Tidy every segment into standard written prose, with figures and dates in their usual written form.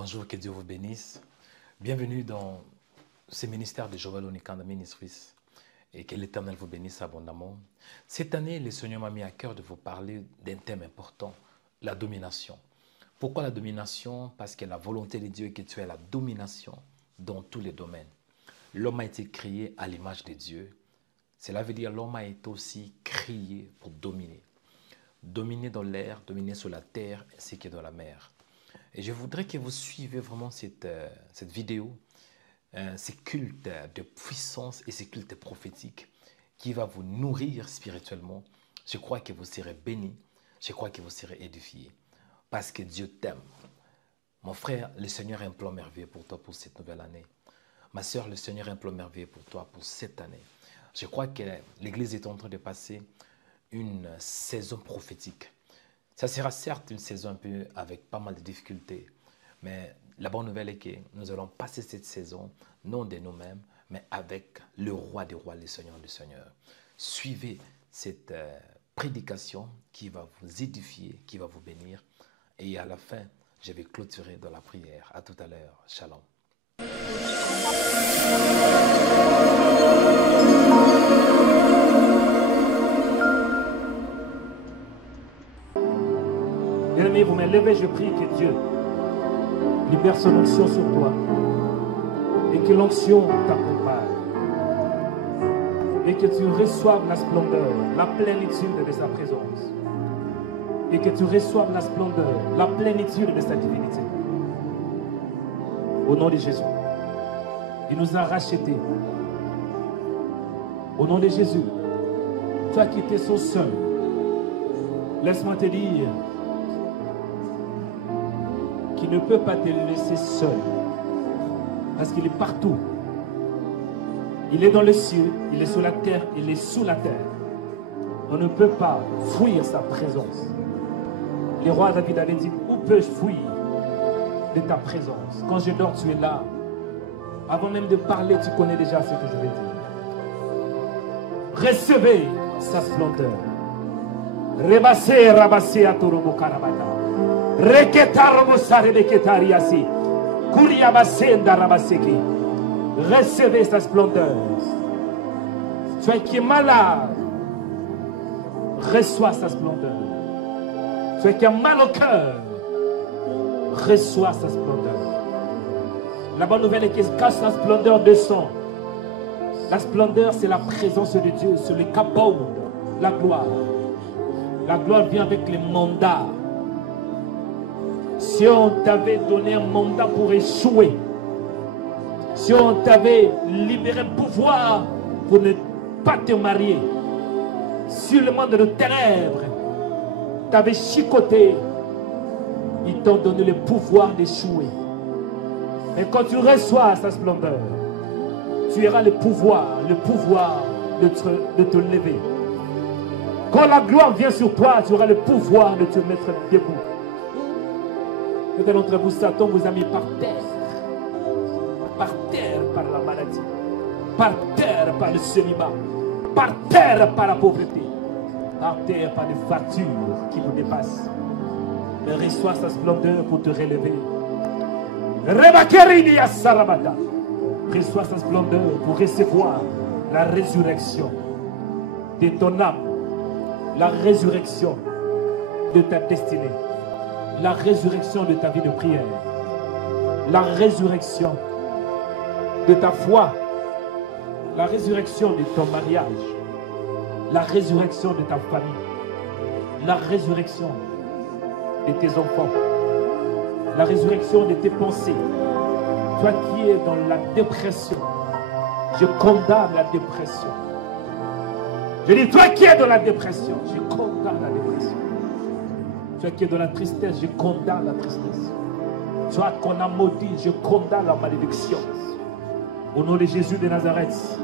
Bonjour, que Dieu vous bénisse. Bienvenue dans ce ministère de Joël Onikanda Ministries et que l'Éternel vous bénisse abondamment. Cette année, le Seigneur m'a mis à cœur de vous parler d'un thème important, la domination. Pourquoi la domination? Parce que la volonté de Dieu est que tu aies la domination dans tous les domaines. L'homme a été créé à l'image de Dieu. Cela veut dire que l'homme a été aussi créé pour dominer. Dominer dans l'air, dominer sur la terre ainsi que dans la mer. Et je voudrais que vous suivez vraiment cette vidéo, ces cultes de puissance et ces cultes prophétiques qui va vous nourrir spirituellement. Je crois que vous serez bénis, je crois que vous serez édifiés parce que Dieu t'aime. Mon frère, le Seigneur a un plan merveilleux pour toi pour cette nouvelle année. Ma soeur, le Seigneur a un plan merveilleux pour toi pour cette année. Je crois que l'Église est en train de passer une saison prophétique. Ça sera certes une saison un peu avec pas mal de difficultés, mais la bonne nouvelle est que nous allons passer cette saison, non de nous-mêmes, mais avec le roi des rois, le Seigneur des seigneurs. Suivez cette prédication qui va vous édifier, qui va vous bénir. Et à la fin, je vais clôturer dans la prière. À tout à l'heure. Shalom. Bien-aimé, vous me levez, je prie que Dieu libère son onction sur toi et que l'onction t'accompagne et que tu reçoives la splendeur, la plénitude de sa présence et que tu reçoives la splendeur, la plénitude de sa divinité. Au nom de Jésus, il nous a rachetés. Au nom de Jésus, tu as quitté son seul. Laisse-moi te dire qu'il ne peut pas te laisser seul parce qu'il est partout. Il est dans le ciel, il est sur la terre, il est sous la terre. On ne peut pas fuir sa présence. Le roi David avait dit: où peux-je fuir de ta présence? Quand je dors, tu es là. Avant même de parler, tu connais déjà ce que je vais dire. Recevez sa splendeur. Rebassez, rabassez à Torobo Karabata. Recevez sa splendeur. Toi qui es malade, reçois sa splendeur. Toi qui as mal au cœur, reçois sa splendeur. La bonne nouvelle est que quand sa splendeur descend, la splendeur c'est la présence de Dieu sur les kabod, la gloire. La gloire vient avec les mandats. Si on t'avait donné un mandat pour échouer, si on t'avait libéré le pouvoir pour ne pas te marier, si le monde de ténèbres t'avait chicoté, ils t'ont donné le pouvoir d'échouer. Mais quand tu reçois sa splendeur, tu auras le pouvoir de te lever. Quand la gloire vient sur toi, tu auras le pouvoir de te mettre debout. Certains d'entre vous, Satan vous a mis par terre par la maladie, par terre par le célibat, par terre par la pauvreté, par terre par les factures qui vous dépassent. Mais reçois sa splendeur pour te relever. Reçois sa splendeur pour recevoir la résurrection de ton âme, la résurrection de ta destinée, la résurrection de ta vie de prière, la résurrection de ta foi, la résurrection de ton mariage, la résurrection de ta famille, la résurrection de tes enfants, la résurrection de tes pensées. Toi qui es dans la dépression, je condamne la dépression. Je dis, toi qui es dans la dépression, je condamne la dépression. Toi qui es dans la tristesse, je condamne la tristesse. Toi qu'on a maudit, je condamne la malédiction. Au nom de Jésus de Nazareth,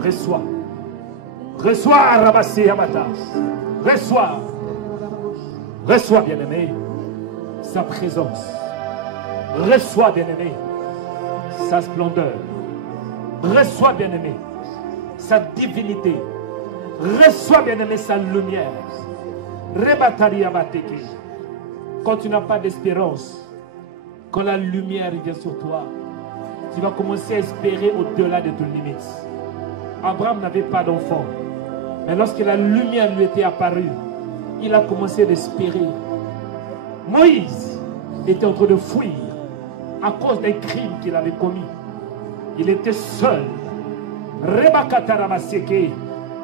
reçois. Reçois, Rabassé Amata. Reçois. Reçois, bien-aimé, sa présence. Reçois, bien-aimé, sa splendeur. Reçois, bien-aimé, sa divinité. Reçois, bien-aimé, sa lumière. Quand tu n'as pas d'espérance, Quand la lumière vient sur toi, tu vas commencer à espérer au-delà de tes limites. Abraham n'avait pas d'enfant. Mais lorsque la lumière lui était apparue, il a commencé d'espérer. Moïse était en train de fuir à cause d'un crime qu'il avait commis. Il était seul.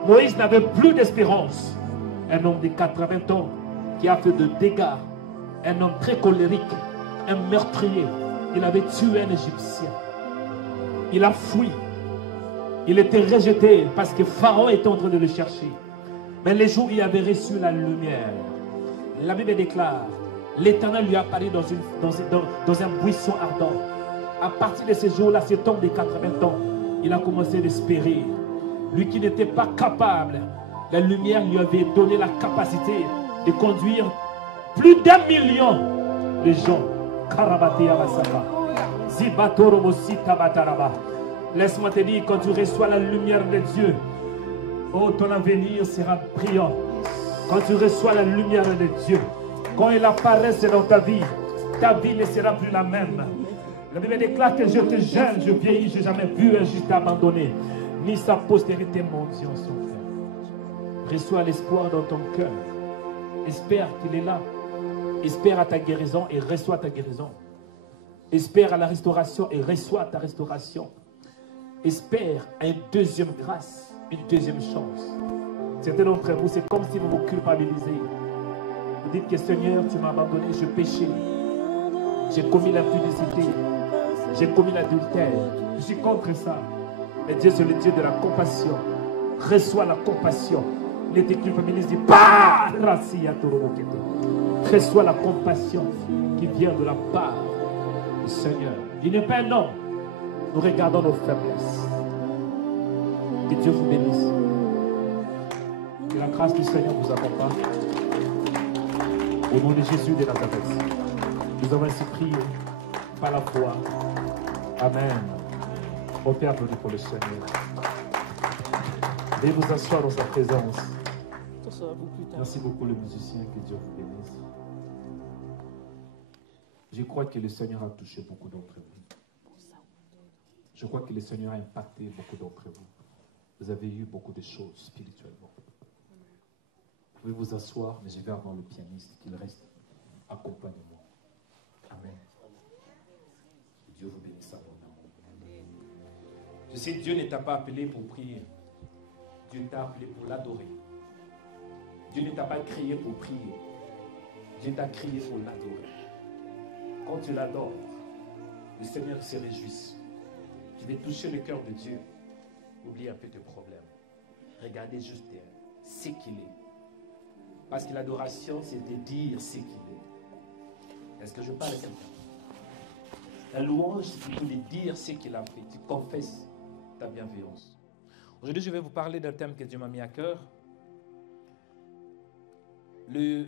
Moïse n'avait plus d'espérance. Un homme de 80 ans qui a fait de dégâts. Un homme très colérique. Un meurtrier. Il avait tué un Égyptien. Il a fui. Il était rejeté parce que Pharaon était en train de le chercher. Mais les jours où il avait reçu la lumière, la Bible déclare, l'Éternel lui apparut dans un buisson ardent. À partir de ce jour-là, cet homme de 80 ans, il a commencé d'espérer. Lui qui n'était pas capable, la lumière lui avait donné la capacité de conduire plus d'1 million de gens. Laisse-moi te dire, quand tu reçois la lumière de Dieu, oh, ton avenir sera brillant. Quand tu reçois la lumière de Dieu, quand il apparaît dans ta vie ne sera plus la même. La Bible déclare que je te gêne, je vieillis, je n'ai jamais vu un juste abandonné, ni sa postérité mendier en son cœur. Reçois l'espoir dans ton cœur. Espère qu'il est là. Espère à ta guérison et reçois ta guérison. Espère à la restauration et reçois ta restauration. Espère à une deuxième grâce, une deuxième chance. Certains d'entre vous, c'est comme si vous vous culpabilisez. Vous dites que Seigneur, tu m'as abandonné, je péchais. J'ai commis l'impudicité. J'ai commis l'adultère. Je suis contre ça. Mais Dieu, c'est le Dieu de la compassion. Reçois la compassion. Ne te culpabilise, dis pas. Reçois la compassion qui vient de la part du Seigneur. Il n'est pas un homme. Nous regardons nos faiblesses. Que Dieu vous bénisse. Que la grâce du Seigneur vous accompagne. Au nom de Jésus de Nazareth. Nous avons ainsi prié par la foi. Amen. On peut applaudir pour le Seigneur. Veuillez vous asseoir dans sa présence. Merci beaucoup le musicien. Que Dieu vous bénisse. Je crois que le Seigneur a touché beaucoup d'entre vous. Je crois que le Seigneur a impacté beaucoup d'entre vous. Vous avez eu beaucoup de choses spirituellement. Vous pouvez vous asseoir, mais je vais avoir le pianiste qu'il reste. Accompagnez-moi. Amen. Que Dieu vous bénisse abondamment. Je sais que Dieu ne t'a pas appelé pour prier. Dieu t'a appelé pour l'adorer. Dieu ne t'a pas créé pour prier. Dieu t'a créé pour l'adorer. Quand tu l'adores, le Seigneur se réjouit. Tu vais toucher le cœur de Dieu. Oublie un peu tes problèmes. Regardez juste ce qu'il est. Parce que l'adoration, c'est de dire ce qu'il est. Est-ce que je parle à quelqu'un? La louange, c'est plutôt de dire ce qu'il a fait. Tu confesses ta bienveillance. Aujourd'hui, je vais vous parler d'un thème que Dieu m'a mis à cœur. Le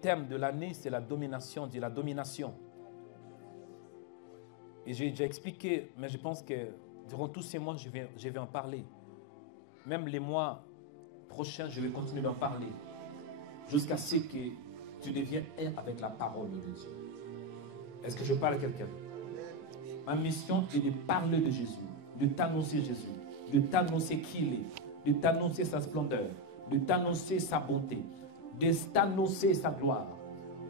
thème de l'année, c'est la domination, dit la domination. Et j'ai déjà expliqué, mais je pense que durant tous ces mois, je vais en parler. Même les mois prochains, je vais continuer d'en parler. Jusqu'à ce que tu deviennes un avec la parole de Dieu. Est-ce que je parle à quelqu'un? Ma mission est de parler de Jésus, de t'annoncer Jésus, de t'annoncer qui il est, de t'annoncer sa splendeur, de t'annoncer sa bonté, de t'annoncer sa gloire,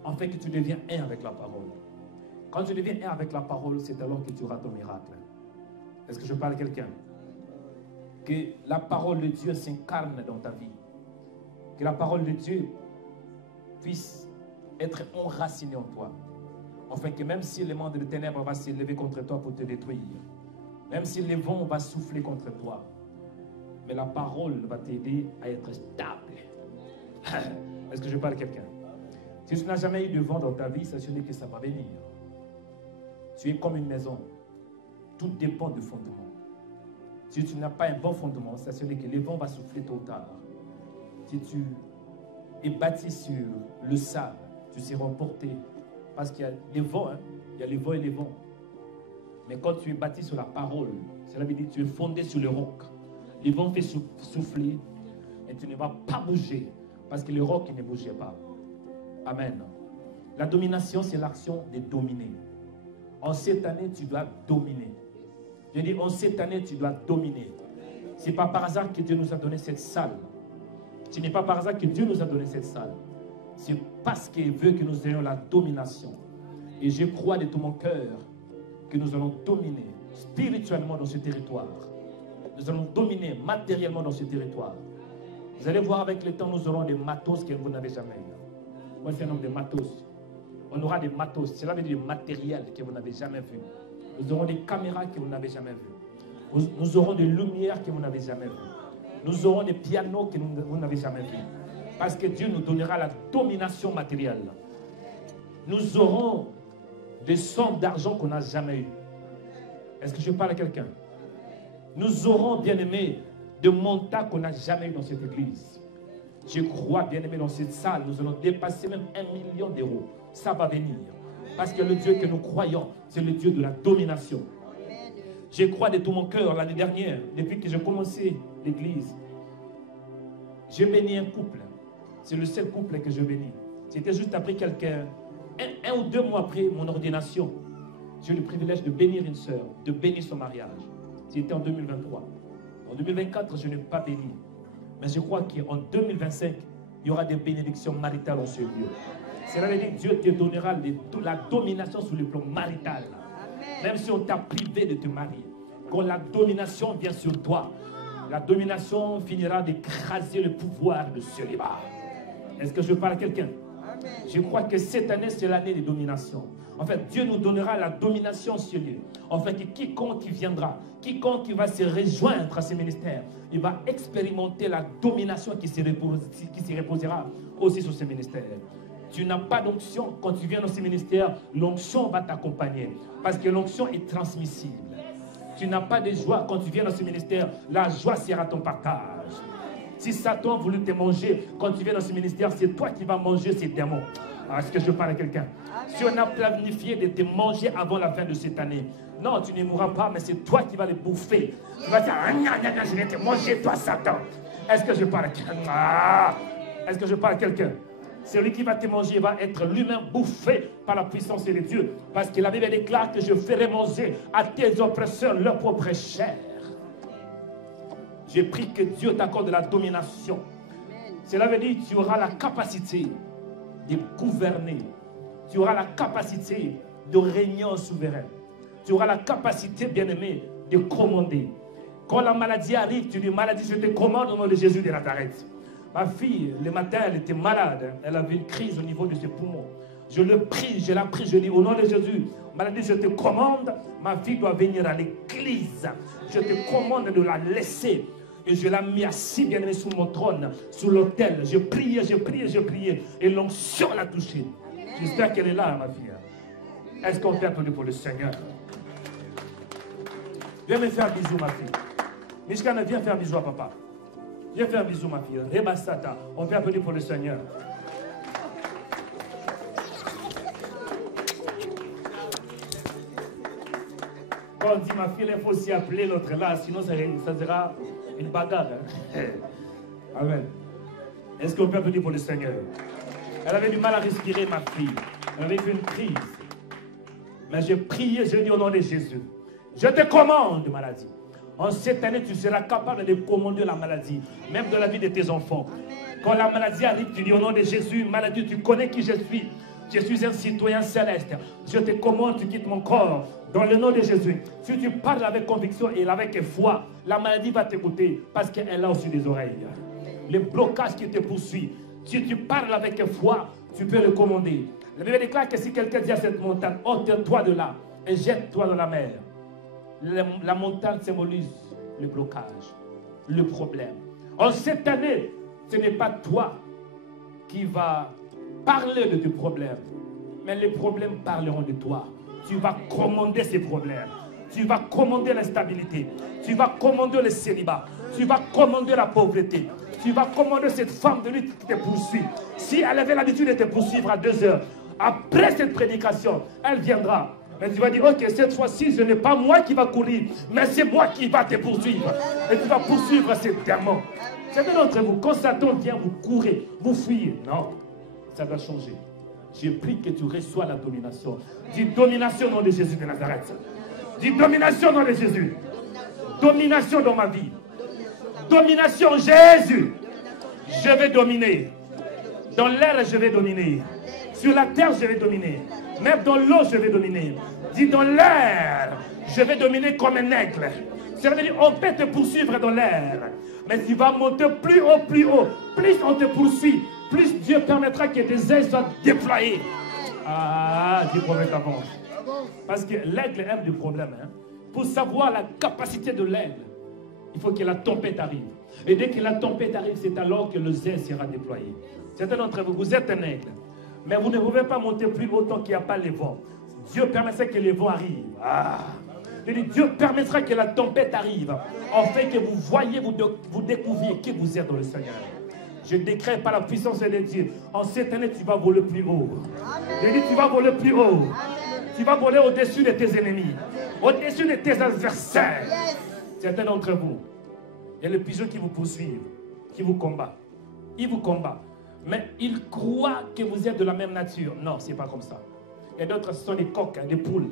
afin que tu deviennes un avec la parole. Quand tu deviens un avec la parole, c'est alors que tu auras ton miracle. Est-ce que je parle à quelqu'un? Que la parole de Dieu s'incarne dans ta vie. Que la parole de Dieu puisse être enracinée en toi. Afin que même si le monde de ténèbres va s'élever contre toi pour te détruire, même si le vent va souffler contre toi, mais la parole va t'aider à être stable. Est-ce que je parle à quelqu'un? Si tu n'as jamais eu de vent dans ta vie, sachez que ça va venir. Tu es comme une maison. Tout dépend du fondement. Si tu n'as pas un bon fondement, sachez que le vent va souffler tôt ou tard. Si tu es bâti sur le sable, tu seras emporté. Parce qu'il y a les vents, hein? Il y a les vents et les vents. Mais quand tu es bâti sur la parole, cela veut dire que tu es fondé sur le roc. Les vents fait souffler et tu ne vas pas bouger parce que le roc ne bougeait pas. Amen. La domination, c'est l'action de dominer. En cette année, tu dois dominer. Je dis, en cette année, tu dois dominer. Ce n'est pas par hasard que Dieu nous a donné cette salle. Ce n'est pas par hasard que Dieu nous a donné cette salle. C'est parce qu'il veut que nous ayons la domination. Et je crois de tout mon cœur que nous allons dominer spirituellement dans ce territoire. Nous allons dominer matériellement dans ce territoire. Vous allez voir avec le temps, nous aurons des matos que vous n'avez jamais eu. Moi, c'est un homme de matos. On aura des matos. Cela veut dire du matériel que vous n'avez jamais vu. Nous aurons des caméras que vous n'avez jamais vues. Nous aurons des lumières que vous n'avez jamais vues. Nous aurons des pianos que vous n'avez jamais vus. Parce que Dieu nous donnera la domination matérielle. Nous aurons des sommes d'argent qu'on n'a jamais eues. Est-ce que je parle à quelqu'un? Nous aurons, bien aimé, de montants qu'on n'a jamais eu dans cette église. Je crois, bien aimé, dans cette salle, nous allons dépasser même 1 million d'euros. Ça va venir. Parce que le Dieu que nous croyons, c'est le Dieu de la domination. Je crois de tout mon cœur, l'année dernière, depuis que j'ai commencé l'église, j'ai béni un couple. C'est le seul couple que je bénis. C'était juste après un ou 2 mois après mon ordination. J'ai eu le privilège de bénir une sœur, de bénir son mariage. C'était en 2023. En 2024, je n'ai pas béni. Mais je crois qu'en 2025, il y aura des bénédictions maritales en ce lieu. Cela veut dire que Dieu te donnera la domination sur le plan marital. Même si on t'a privé de te marier. Quand la domination vient sur toi, la domination finira d'écraser le pouvoir de célibat. Est-ce que je parle à quelqu'un? Je crois que cette année, c'est l'année de domination. En fait, Dieu nous donnera la domination sur lieu. En fait, quiconque qui viendra, quiconque qui va se rejoindre à ce ministère, il va expérimenter la domination qui se reposera aussi sur ce ministère. Tu n'as pas d'onction quand tu viens dans ce ministère, l'onction va t'accompagner. Parce que l'onction est transmissible. Tu n'as pas de joie quand tu viens dans ce ministère, la joie sera ton partage. Si Satan a voulu te manger, quand tu viens dans ce ministère, c'est toi qui vas manger ces démons. Est-ce que je parle à quelqu'un? Si on a planifié de te manger avant la fin de cette année, non, tu ne mourras pas, mais c'est toi qui vas les bouffer. Tu vas dire, je vais te manger, toi, Satan. Est-ce que je parle à quelqu'un? Est-ce que je parle à quelqu'un? Celui qui va te manger va être lui-même bouffé par la puissance de Dieu. Parce que la Bible déclare que je ferai manger à tes oppresseurs leur propre chair. J'ai pris que Dieu t'accorde la domination. Cela veut dire que tu auras la capacité de gouverner. Tu auras la capacité de régner en souverain. Tu auras la capacité, bien-aimé, de commander. Quand la maladie arrive, tu dis, maladie, je te commande au nom de Jésus de Nazareth. Ma fille, le matin, elle était malade. Elle avait une crise au niveau de ses poumons. Je le prie, je la prie, je dis, au nom de Jésus, maladie, je te commande, ma fille doit venir à l'église. Je te commande de la laisser. Et je l'ai mis assis, bien aimé, sous mon trône, sous l'autel. Je priais, je priais, je priais. Et l'onction l'a touchée. J'espère qu'elle est là, ma fille. Est-ce qu'on peut applaudir pour le Seigneur? Viens me faire un bisou, ma fille. Mishkana, viens faire un bisou à papa. Viens faire un bisou, ma fille. Rebasata. On peut applaudir pour le Seigneur. Quand on dit ma fille, il faut aussi appeler l'autre là, sinon ça sera une bagarre. Amen. Est-ce qu'on peut applaudir pour le Seigneur? Elle avait du mal à respirer, ma fille. Elle avait fait une crise. Mais j'ai prié, je dis au nom de Jésus. Je te commande, maladie. En cette année, tu seras capable de commander la maladie, même dans la vie de tes enfants. Quand la maladie arrive, tu dis au nom de Jésus, maladie, tu connais qui je suis. Je suis un citoyen céleste. Je te commande, tu quittes mon corps. Dans le nom de Jésus. Si tu parles avec conviction et avec foi, la maladie va t'écouter parce qu'elle a aussi des oreilles. Le blocage qui te poursuit. Si tu parles avec foi, tu peux le commander. La Bible déclare que si quelqu'un dit à cette montagne, ôte-toi de là et jette-toi dans la mer. La montagne symbolise le blocage, le problème. En cette année, ce n'est pas toi qui vas parler de tes problèmes, mais les problèmes parleront de toi. Tu vas commander ces problèmes. Tu vas commander l'instabilité. Tu vas commander le célibat. Tu vas commander la pauvreté. Tu vas commander cette femme de lutte qui te poursuit. Si elle avait l'habitude de te poursuivre à 2 heures, après cette prédication, elle viendra. Mais tu vas dire, ok, cette fois-ci, ce n'est pas moi qui va courir, mais c'est moi qui va te poursuivre. Et tu vas poursuivre ces démons. Certains d'entre vous, quand Satan vient, vous courez, vous fuyez. Non, ça doit changer. Je prie que tu reçois la domination. Dis domination au nom de Jésus de Nazareth. Dis domination au nom de Jésus. Domination dans ma vie. Domination, Jésus. Je vais dominer. Dans l'air, je vais dominer. Sur la terre, je vais dominer. Même dans l'eau, je vais dominer. Dis dans l'air, je vais dominer comme un aigle. Ça veut dire, on peut te poursuivre dans l'air. Mais tu vas monter plus haut, plus haut. Plus on te poursuit, plus Dieu permettra que tes ailes soient déployées. Ah, dis prophète avance. Parce que l'aigle aime du problème. Hein. Pour savoir la capacité de l'aigle, il faut que la tempête arrive. Et dès que la tempête arrive, c'est alors que le zèle sera déployé. Certains d'entre vous, vous êtes un aigle. Mais vous ne pouvez pas monter plus haut tant qu'il n'y a pas les vents. Dieu permettra que les vents arrivent. Ah. Dieu permettra que la tempête arrive. En fait que vous voyez, vous découvriez qui vous êtes dans le Seigneur. Je décrète par la puissance de Dieu. En cette année, tu vas voler plus haut. Je dis, tu vas voler plus haut. Amen. Tu vas voler au-dessus de tes ennemis. Au-dessus de tes adversaires. Yes. Certains d'entre vous, il y a les pigeons qui vous poursuivent, qui vous combattent. Ils vous combattent. Mais ils croient que vous êtes de la même nature. Non, ce n'est pas comme ça. Et d'autres, ce sont des coqs, des poules.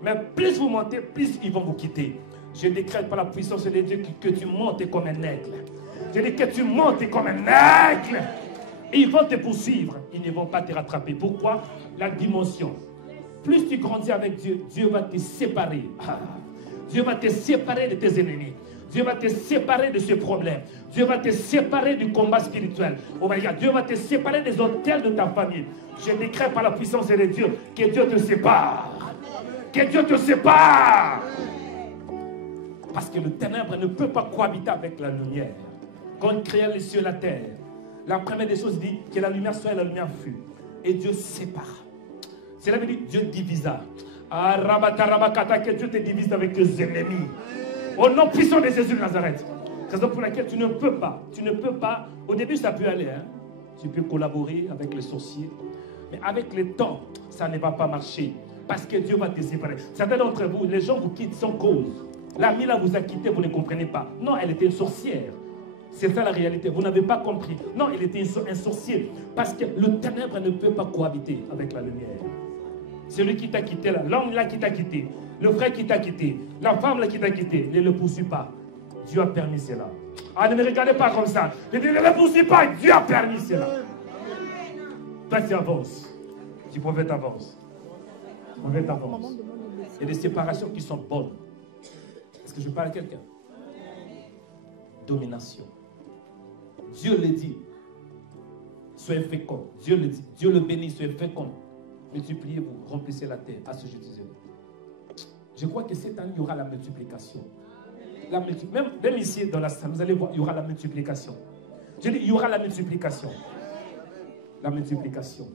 Mais plus vous montez, plus ils vont vous quitter. Je décrète par la puissance de Dieu que tu montes comme un aigle. Je dis que tu montes comme un aigle. Ils vont te poursuivre. Ils ne vont pas te rattraper. Pourquoi? La dimension. Plus tu grandis avec Dieu, Dieu va te séparer. Dieu va te séparer de tes ennemis. Dieu va te séparer de ce problème. Dieu va te séparer du combat spirituel. Oh my God, Dieu va te séparer des hôtels de ta famille. Je décrète par la puissance de Dieu que Dieu te sépare. Que Dieu te sépare. Parce que le ténèbre ne peut pas cohabiter avec la lumière. Quand il créa les cieux et la terre, la première des choses dit que la lumière soit et la lumière fut. Et Dieu sépare. Cela veut dire Dieu divisa. Que Dieu te divise avec tes ennemis. Au nom puissant de Jésus de Nazareth. Raison pour laquelle tu ne peux pas. Au début, ça peut aller. Hein? Tu peux collaborer avec les sorciers. Mais avec le temps, ça ne va pas marcher. Parce que Dieu va te séparer. Certains d'entre vous, les gens vous quittent sans cause. L'ami là vous a quitté, vous ne comprenez pas. Non, elle était une sorcière. C'est ça la réalité. Vous n'avez pas compris. Non, il était un sorcier. Parce que le ténèbre ne peut pas cohabiter avec la lumière. Celui qui t'a quitté là, l'homme là qui t'a quitté, le frère qui t'a quitté, la femme là qui t'a quitté, ne le poursuit pas. Dieu a permis cela. Ah, ne me regardez pas comme ça. Je dis, ne le poursuis pas. Dieu a permis cela. Toi, tu avances. Tu prophète avance. Tu prophète avance. Il y a des séparations qui sont bonnes. Est-ce que je parle à quelqu'un? Domination. Dieu le dit. Soyez féconds. Dieu le dit. Dieu le bénit. Soyez féconds. Multipliez-vous. Remplissez la terre. À ce que je disais. Je crois que cette année, il y aura la multiplication. Même ici, dans la salle, vous allez voir, il y aura la multiplication. Je dis, il y aura la multiplication. La multiplication.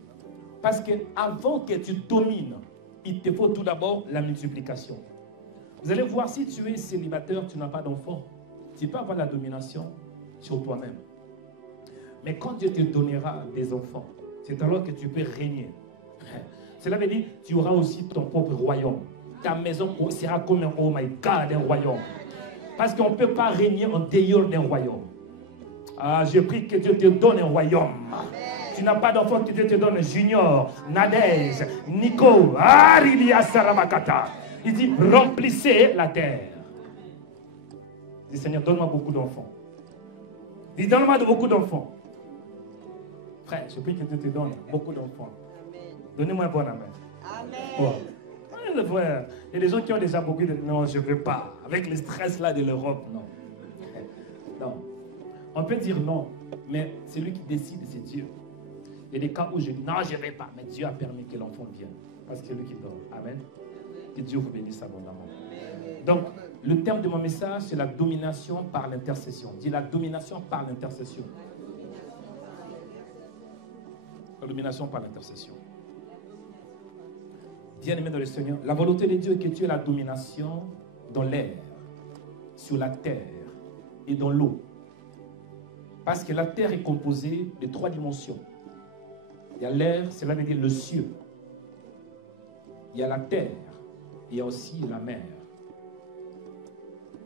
Parce qu'avant que tu domines, il te faut tout d'abord la multiplication. Vous allez voir, si tu es célibataire, tu n'as pas d'enfant, tu peux avoir la domination sur toi-même. Mais quand Dieu te donnera des enfants, c'est alors que tu peux régner. Cela veut dire que tu auras aussi ton propre royaume. Ta maison sera comme un, oh my God, un royaume. Parce qu'on ne peut pas régner en dehors d'un royaume. Ah, je prie que Dieu te donne un royaume. Amen. Tu n'as pas d'enfant, que Dieu te donne Junior, Nadège, Nico, Arilia Saramakata. Il dit, remplissez la terre. Il dit, Seigneur, donne-moi beaucoup d'enfants. Il dit, donne-moi beaucoup d'enfants. Frère, je prie que Dieu te donne beaucoup d'enfants. Donnez-moi un bon amen. Amen. Oh. Le frère, il y a des gens qui ont déjà beaucoup de... Non, je ne veux pas. Avec le stress là de l'Europe, non. Non. On peut dire non, mais celui qui décide, c'est Dieu. Il y a des cas où je dis non, je ne vais pas. Mais Dieu a permis que l'enfant vienne. Parce que c'est lui qui donne. Amen. Que Dieu vous bénisse abondamment. Donc, le terme de mon message, c'est la domination par l'intercession. Dis la domination par l'intercession. La domination par l'intercession. Bien-aimé dans le Seigneur, la volonté de Dieu est que tu aies la domination dans l'air, sur la terre et dans l'eau. Parce que la terre est composée de 3 dimensions. Il y a l'air, cela veut dire le ciel. Il y a la terre, il y a aussi la mer.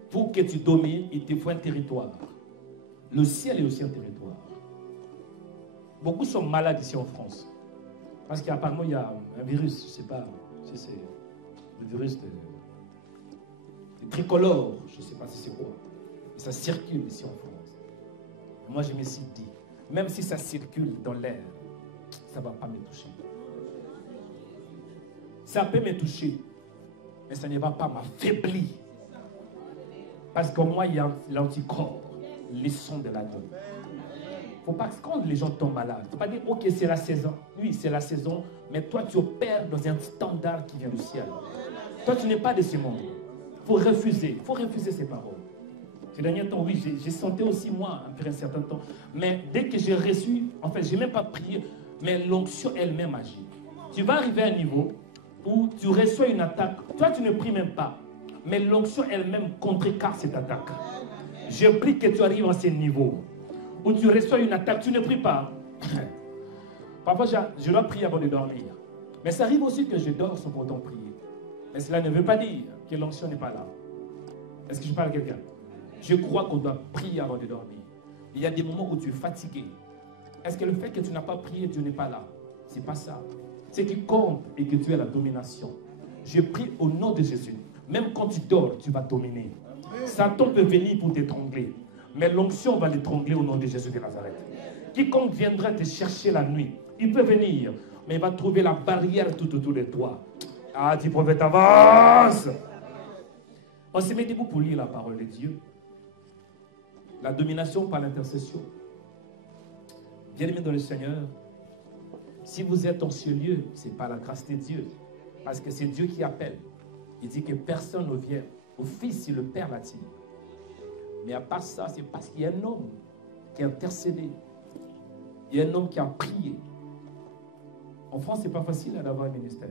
Pour que tu domines, il te faut un territoire. Le ciel est aussi un territoire. Beaucoup sont malades ici en France. Parce qu'apparemment, il y a un virus, je ne sais pas si c'est le virus de tricolore, je ne sais pas si c'est quoi. Et ça circule ici en France. Et moi, je me suis dit, même si ça circule dans l'air, ça ne va pas me toucher. Ça peut me toucher, mais ça ne va pas m'affaiblir. Parce qu'au moins, il y a l'anticorps, les sons de la vie. Faut pas que quand les gens tombent malades, il ne faut pas dire, ok, c'est la saison. Oui, c'est la saison, mais toi, tu opères dans un standard qui vient du ciel. Toi, tu n'es pas de ce monde. Il faut refuser ces paroles. Ces derniers temps, oui, j'ai senti aussi moi, après un certain temps. Mais dès que j'ai reçu, en fait, je n'ai même pas prié, mais l'onction elle-même agit. Tu vas arriver à un niveau où tu reçois une attaque. Toi, tu ne pries même pas. Mais l'onction elle-même contrecarre cette attaque. Je prie que tu arrives à ce niveau où tu reçois une attaque, tu ne pries pas. Parfois, je dois prier avant de dormir. Mais ça arrive aussi que je dors sans pourtant prier. Mais cela ne veut pas dire que l'onction n'est pas là. Est-ce que je parle à quelqu'un? Je crois qu'on doit prier avant de dormir. Il y a des moments où tu es fatigué. Est-ce que le fait que tu n'as pas prié, Dieu n'est pas là? Ce n'est pas ça. Ce qui compte est que tu as la domination. Je prie au nom de Jésus. Même quand tu dors, tu vas dominer. Satan peut venir pour t'étrangler. Mais l'onction va l'étrangler au nom de Jésus de Nazareth. Quiconque viendra te chercher la nuit, il peut venir, mais il va trouver la barrière tout autour de toi. Ah, dis prophète, avance! On se met debout pour lire la parole de Dieu. La domination par l'intercession. Bien-aimés dans le Seigneur, si vous êtes en ce lieu, c'est par la grâce de Dieu. Parce que c'est Dieu qui appelle. Il dit que personne ne vient au Fils si le Père l'attire. Mais à part ça, c'est parce qu'il y a un homme qui a intercédé. Il y a un homme qui a prié. En France, ce n'est pas facile d'avoir un ministère.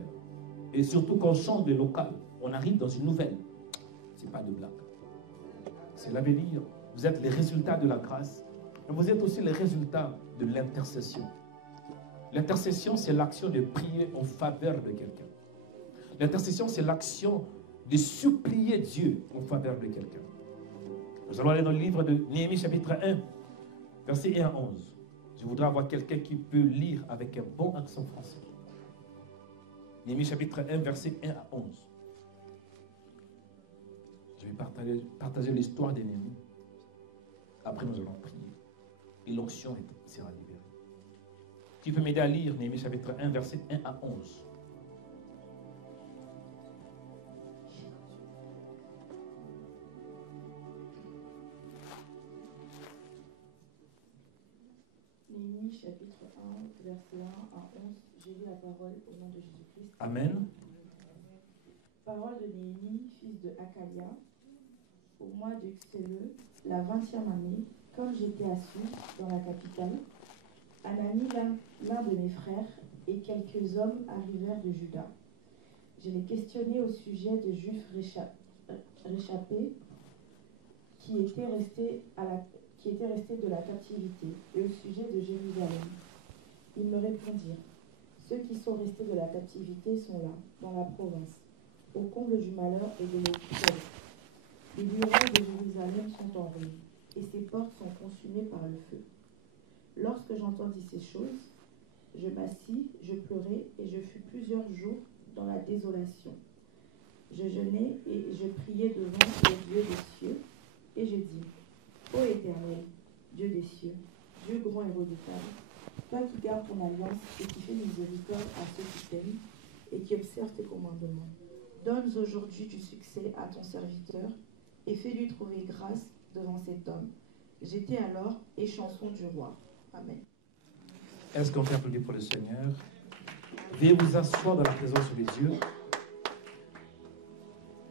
Et surtout quand on change de local, on arrive dans une nouvelle. Ce n'est pas de blague. C'est l'avenir. Vous êtes les résultats de la grâce. Mais vous êtes aussi les résultats de l'intercession. L'intercession, c'est l'action de prier en faveur de quelqu'un. L'intercession, c'est l'action de supplier Dieu en faveur de quelqu'un. Nous allons aller dans le livre de Néhémie chapitre 1, verset 1 à 11. Je voudrais avoir quelqu'un qui peut lire avec un bon accent français. Néhémie chapitre 1, verset 1 à 11. Je vais partager l'histoire de Néhémie. Après, nous allons prier. Et l'onction sera libérée. Qui peut m'aider à lire Néhémie chapitre 1, verset 1 à 11. Néhémie chapitre 1, verset 1 à 11. J'ai lu la parole au nom de Jésus-Christ. Amen. Parole de Néhémie, fils de Hakalia, au mois de Xéleu, la 20e année, comme j'étais assis dans la capitale, Anani, l'un de mes frères, et quelques hommes arrivèrent de Juda. Je les questionnai au sujet de Juifs réchappés qui étaient restés de la captivité, et au sujet de Jérusalem. Ils me répondirent, ceux qui sont restés de la captivité sont là, dans la province, au comble du malheur et de l'oppression. Les murailles de Jérusalem sont en ruine, et ses portes sont consumées par le feu. Lorsque j'entendis ces choses, je m'assis, je pleurai, et je fus plusieurs jours dans la désolation. Je jeûnai et je priai devant le Dieu des cieux, et je dis, ô Éternel, Dieu des cieux, Dieu grand et redoutable, toi qui gardes ton alliance et qui fais miséricorde à ceux qui t'aiment et qui observent tes commandements, donne aujourd'hui du succès à ton serviteur et fais-lui trouver grâce devant cet homme. J'étais alors échanson du roi. Amen. Est-ce qu'on peut applaudir pour le Seigneur? Veuillez vous asseoir dans la présence de Dieu.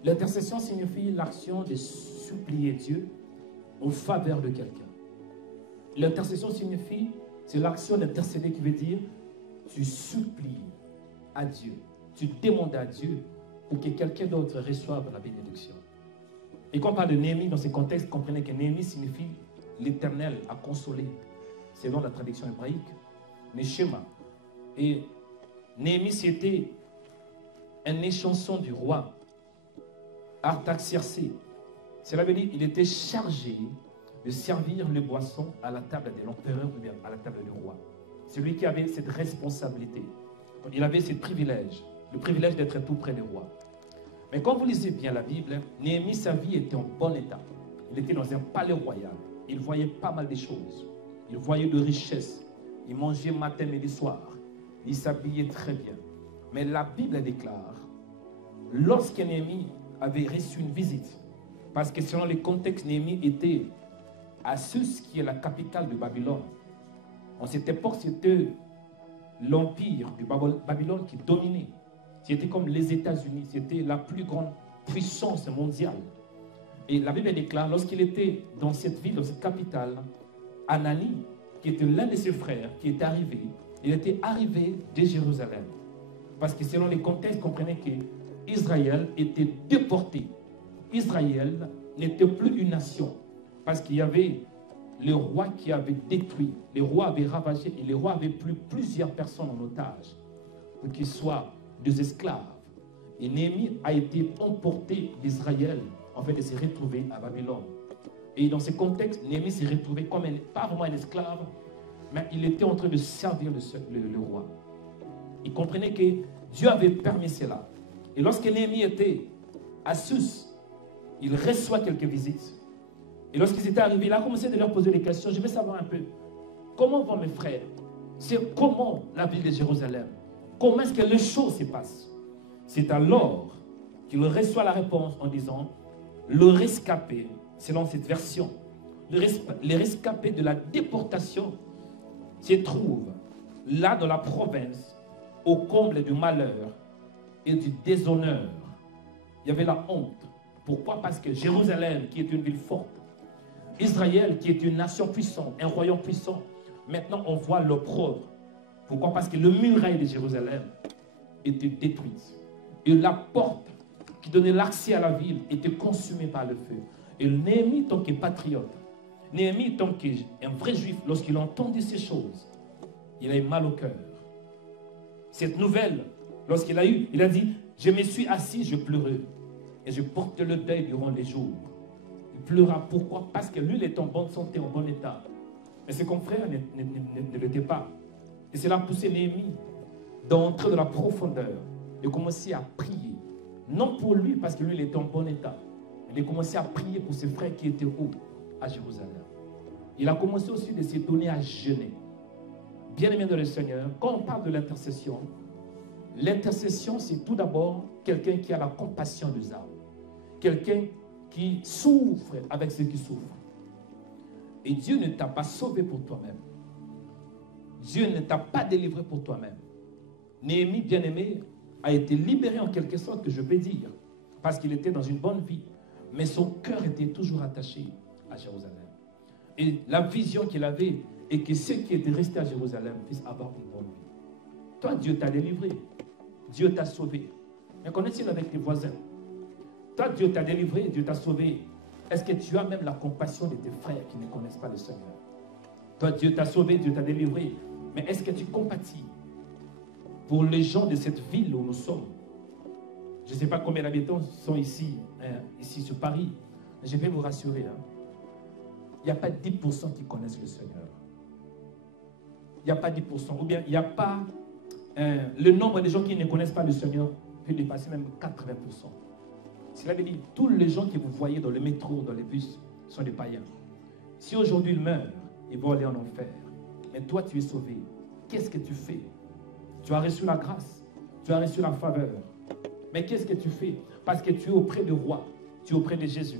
L'intercession signifie l'action de supplier Dieu en faveur de quelqu'un. L'intercession signifie, c'est l'action d'intercéder qui veut dire tu supplies à Dieu, tu demandes à Dieu pour que quelqu'un d'autre reçoive la bénédiction. Et quand on parle de Néhémie dans ce contexte, comprenez que Néhémie signifie l'Éternel a consolé, selon la traduction hébraïque, Neshama. Et Néhémie, c'était un échanson du roi Artaxerxès. Cela veut dire qu'il était chargé de servir les boissons à la table de l'empereur ou bien à la table du roi. C'est lui qui avait cette responsabilité. il avait ce privilège, le privilège d'être tout près des rois. Mais quand vous lisez bien la Bible, Néhémie, sa vie était en bon état. Il était dans un palais royal. Il voyait pas mal de choses. Il voyait de richesses. Il mangeait matin, midi, soir. Il s'habillait très bien. Mais la Bible déclare, lorsque Néhémie avait reçu une visite, parce que selon les contextes, Néhémie était à Sus, qui est la capitale de Babylone. En cette époque, c'était l'empire du Babylone qui dominait. C'était comme les États-Unis, c'était la plus grande puissance mondiale. Et la Bible déclare, lorsqu'il était dans cette ville, dans cette capitale, Anani, qui était l'un de ses frères, qui est arrivé, il était arrivé de Jérusalem. Parce que selon les contextes, comprenez qu'Israël était déporté. Israël n'était plus une nation. Parce qu'il y avait les rois qui avaient détruit, les rois avaient ravagé, et les rois avaient pris plusieurs personnes en otage pour qu'ils soient des esclaves. Et Néhémie a été emporté d'Israël, en fait, de se retrouver à Babylone. Et dans ce contexte, Néhémie s'est retrouvé comme pas vraiment un esclave, mais il était en train de servir le roi. Il comprenait que Dieu avait permis cela. Et lorsque Néhémie était à Sus, il reçoit quelques visites. Et lorsqu'ils étaient arrivés, il a commencé à leur poser des questions. Je veux savoir un peu, comment vont mes frères? C'est comment la ville de Jérusalem? Comment est-ce que les choses se passent? C'est alors qu'il reçoit la réponse en disant, le rescapé, selon cette version, le rescapé de la déportation se trouve là dans la province, au comble du malheur et du déshonneur. Il y avait la honte. Pourquoi? Parce que Jérusalem, qui est une ville forte, Israël, qui est une nation puissante, un royaume puissant, maintenant on voit l'opprobre. Pourquoi? Parce que le muraille de Jérusalem était détruite. Et la porte qui donnait l'accès à la ville était consumée par le feu. Et Néhémie, tant que patriote, Néhémie, tant qu'un vrai juif, lorsqu'il a entendu ces choses, il a eu mal au cœur. Cette nouvelle, lorsqu'il a eu, il a dit, je me suis assis, je pleurais. Et je portais le deuil durant les jours. Il pleura. Pourquoi? Parce que lui, il était en bonne santé, en bon état. Mais ses confrères ne l'étaient pas. Et cela a poussé Néhémie d'entrer dans la profondeur, de commencer à prier. Non pour lui, parce que lui, il était en bon état. Mais de commencer à prier pour ses frères qui étaient où? À Jérusalem. Il a commencé aussi de se donner à jeûner. Bien-aimé dans le Seigneur, quand on parle de l'intercession, c'est tout d'abord quelqu'un qui a la compassion des âmes. Quelqu'un qui souffre avec ceux qui souffrent. Et Dieu ne t'a pas sauvé pour toi-même. Dieu ne t'a pas délivré pour toi-même. Néhémie, bien-aimé, a été libéré en quelque sorte, que je peux dire, parce qu'il était dans une bonne vie. Mais son cœur était toujours attaché à Jérusalem. Et la vision qu'il avait est que ceux qui étaient restés à Jérusalem puissent avoir une bonne vie. Toi, Dieu t'a délivré. Dieu t'a sauvé. Mais connais-tu avec tes voisins? Toi, Dieu t'a délivré, Dieu t'a sauvé. Est-ce que tu as même la compassion de tes frères qui ne connaissent pas le Seigneur? Toi, Dieu t'a sauvé, Dieu t'a délivré. Mais est-ce que tu compatis pour les gens de cette ville où nous sommes? Je ne sais pas combien d'habitants sont ici, ici sur Paris. Mais je vais vous rassurer. Il n'y a pas 10% qui connaissent le Seigneur. Il n'y a pas 10%. Ou bien il n'y a pas... le nombre de gens qui ne connaissent pas le Seigneur peut dépasser même 80%. Cela veut dire tous les gens que vous voyez dans le métro, dans les bus, sont des païens. Si aujourd'hui ils meurent, ils vont aller en enfer. Mais toi, tu es sauvé. Qu'est-ce que tu fais? Tu as reçu la grâce. Tu as reçu la faveur. Mais qu'est-ce que tu fais? Parce que tu es auprès du roi. Tu es auprès de Jésus.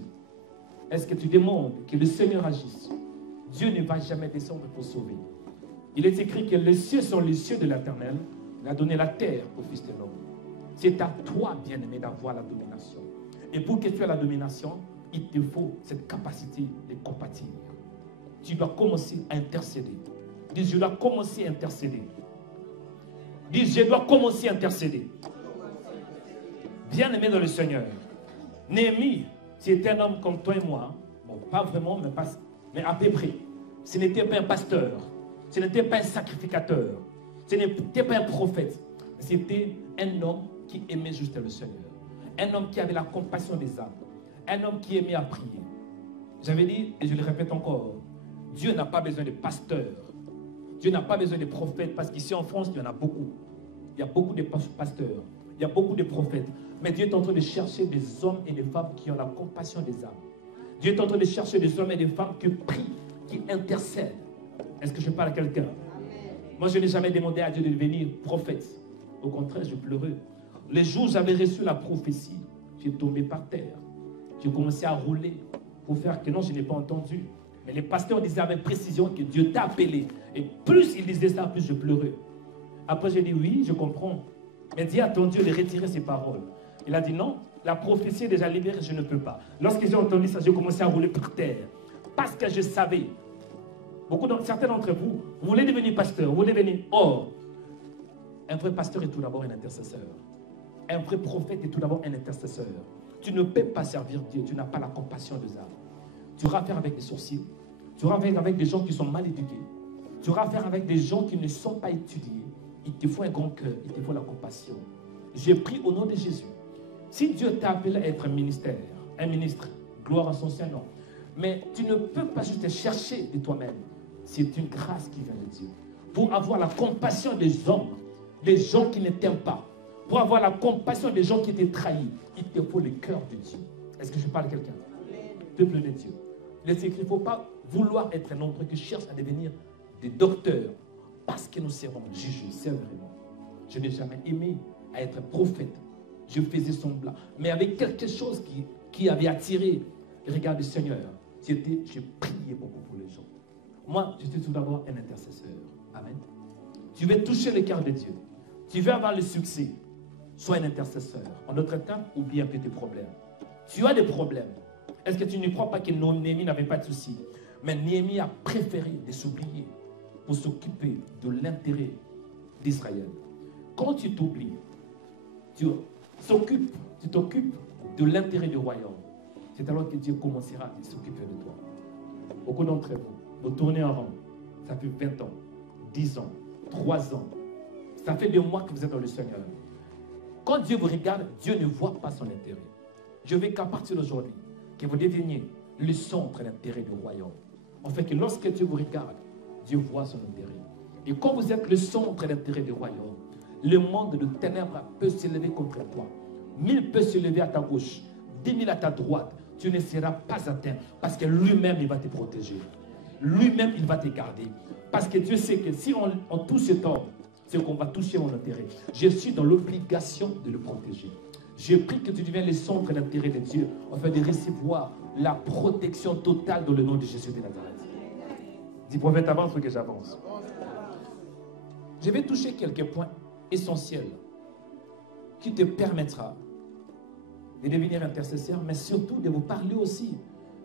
Est-ce que tu demandes que le Seigneur agisse? Dieu ne va jamais descendre pour sauver. Il est écrit que les cieux sont les cieux de l'Éternel. Il a donné la terre au Fils de l'homme. C'est à toi, bien-aimé, d'avoir la domination. Et pour que tu aies la domination, il te faut cette capacité de compatir. Tu dois commencer à intercéder. Dis, je dois commencer à intercéder. Dis, je dois commencer à intercéder. Bien-aimé dans le Seigneur. Néhémie, c'était un homme comme toi et moi. Bon, pas vraiment, mais à peu près. Ce n'était pas un pasteur. Ce n'était pas un sacrificateur. Ce n'était pas un prophète. C'était un homme qui aimait juste le Seigneur. Un homme qui avait la compassion des âmes. Un homme qui aimait à prier. J'avais dit, et je le répète encore, Dieu n'a pas besoin de pasteurs. Dieu n'a pas besoin de prophètes, parce qu'ici en France, il y en a beaucoup. il y a beaucoup de pasteurs, il y a beaucoup de prophètes. Mais Dieu est en train de chercher des hommes et des femmes qui ont la compassion des âmes. Dieu est en train de chercher des hommes et des femmes qui prient, qui intercèdent. Est-ce que je parle à quelqu'un? Moi, je n'ai jamais demandé à Dieu de devenir prophète. Au contraire, je pleurais. Les jours où j'avais reçu la prophétie, j'ai tombé par terre. J'ai commencé à rouler pour faire que non, je n'ai pas entendu. Mais les pasteurs disaient avec précision que Dieu t'a appelé. Et plus ils disaient ça, plus je pleurais. Après, j'ai dit oui, je comprends. Mais dis à ton Dieu de retirer ses paroles. Il a dit non, la prophétie est déjà libérée, je ne peux pas. Lorsque j'ai entendu ça, j'ai commencé à rouler par terre. Parce que je savais. Certains d'entre vous, vous voulez devenir pasteur, vous voulez devenir or. Un vrai pasteur est tout d'abord un intercesseur. Un vrai prophète est tout d'abord un intercesseur. Tu ne peux pas servir Dieu, tu n'as pas la compassion des âmes. Tu auras affaire avec des sorciers, tu auras affaire avec des gens qui sont mal éduqués, tu auras affaire avec des gens qui ne sont pas étudiés. Il te faut un grand cœur, il te faut la compassion. J'ai pris au nom de Jésus. Si Dieu t'a appelé à être un ministre, gloire à son Saint-Nom, mais tu ne peux pas juste chercher de toi-même. C'est une grâce qui vient de Dieu. Pour avoir la compassion des hommes, des gens qui ne t'aiment pas, pour avoir la compassion des gens qui t'ont trahi, il te faut le cœur de Dieu. Est-ce que je parle à quelqu'un? Peuple de Dieu. Il ne faut pas vouloir être nombreux qui cherchent à devenir des docteurs parce que nous serons jugés sévèrement. Je n'ai jamais aimé à être prophète. Je faisais semblant. Mais avec quelque chose qui avait attiré le regard du Seigneur, je priais beaucoup pour les gens. Moi, je suis tout d'abord un intercesseur. Amen. Tu veux toucher le cœur de Dieu. Tu veux avoir le succès. Sois un intercesseur. En d'autres termes, oublie un peu tes problèmes. Tu as des problèmes. Est-ce que tu ne crois pas que Néhémie n'avait pas de soucis? Mais Néhémie a préféré de s'oublier pour s'occuper de l'intérêt d'Israël. Quand tu t'oublies, tu t'occupes de l'intérêt du royaume. C'est alors que Dieu commencera à s'occuper de toi. Beaucoup d'entre vous, vous tournez en rond. Ça fait 20 ans, 10 ans, 3 ans. Ça fait 2 mois que vous êtes dans le Seigneur. Quand Dieu vous regarde, Dieu ne voit pas son intérêt. Je veux qu'à partir d'aujourd'hui, que vous deveniez le centre d'intérêt du royaume. En fait, que lorsque Dieu vous regarde, Dieu voit son intérêt. Et quand vous êtes le centre d'intérêt du royaume, le monde de ténèbres peut s'élever contre toi. 1000 peut se lever à ta gauche, 10 000 à ta droite. Tu ne seras pas atteint parce que lui-même, il va te protéger. Lui-même, il va te garder. Parce que Dieu sait que si on touche cet homme, c'est qu'on va toucher mon intérêt. Je suis dans l'obligation de le protéger. Je prie que tu deviennes le centre d'intérêt de Dieu afin de recevoir la protection totale dans le nom de Jésus de Nazareth. Dis prophète, avance que j'avance. Je vais toucher quelques points essentiels qui te permettra de devenir intercesseur, mais surtout de vous parler aussi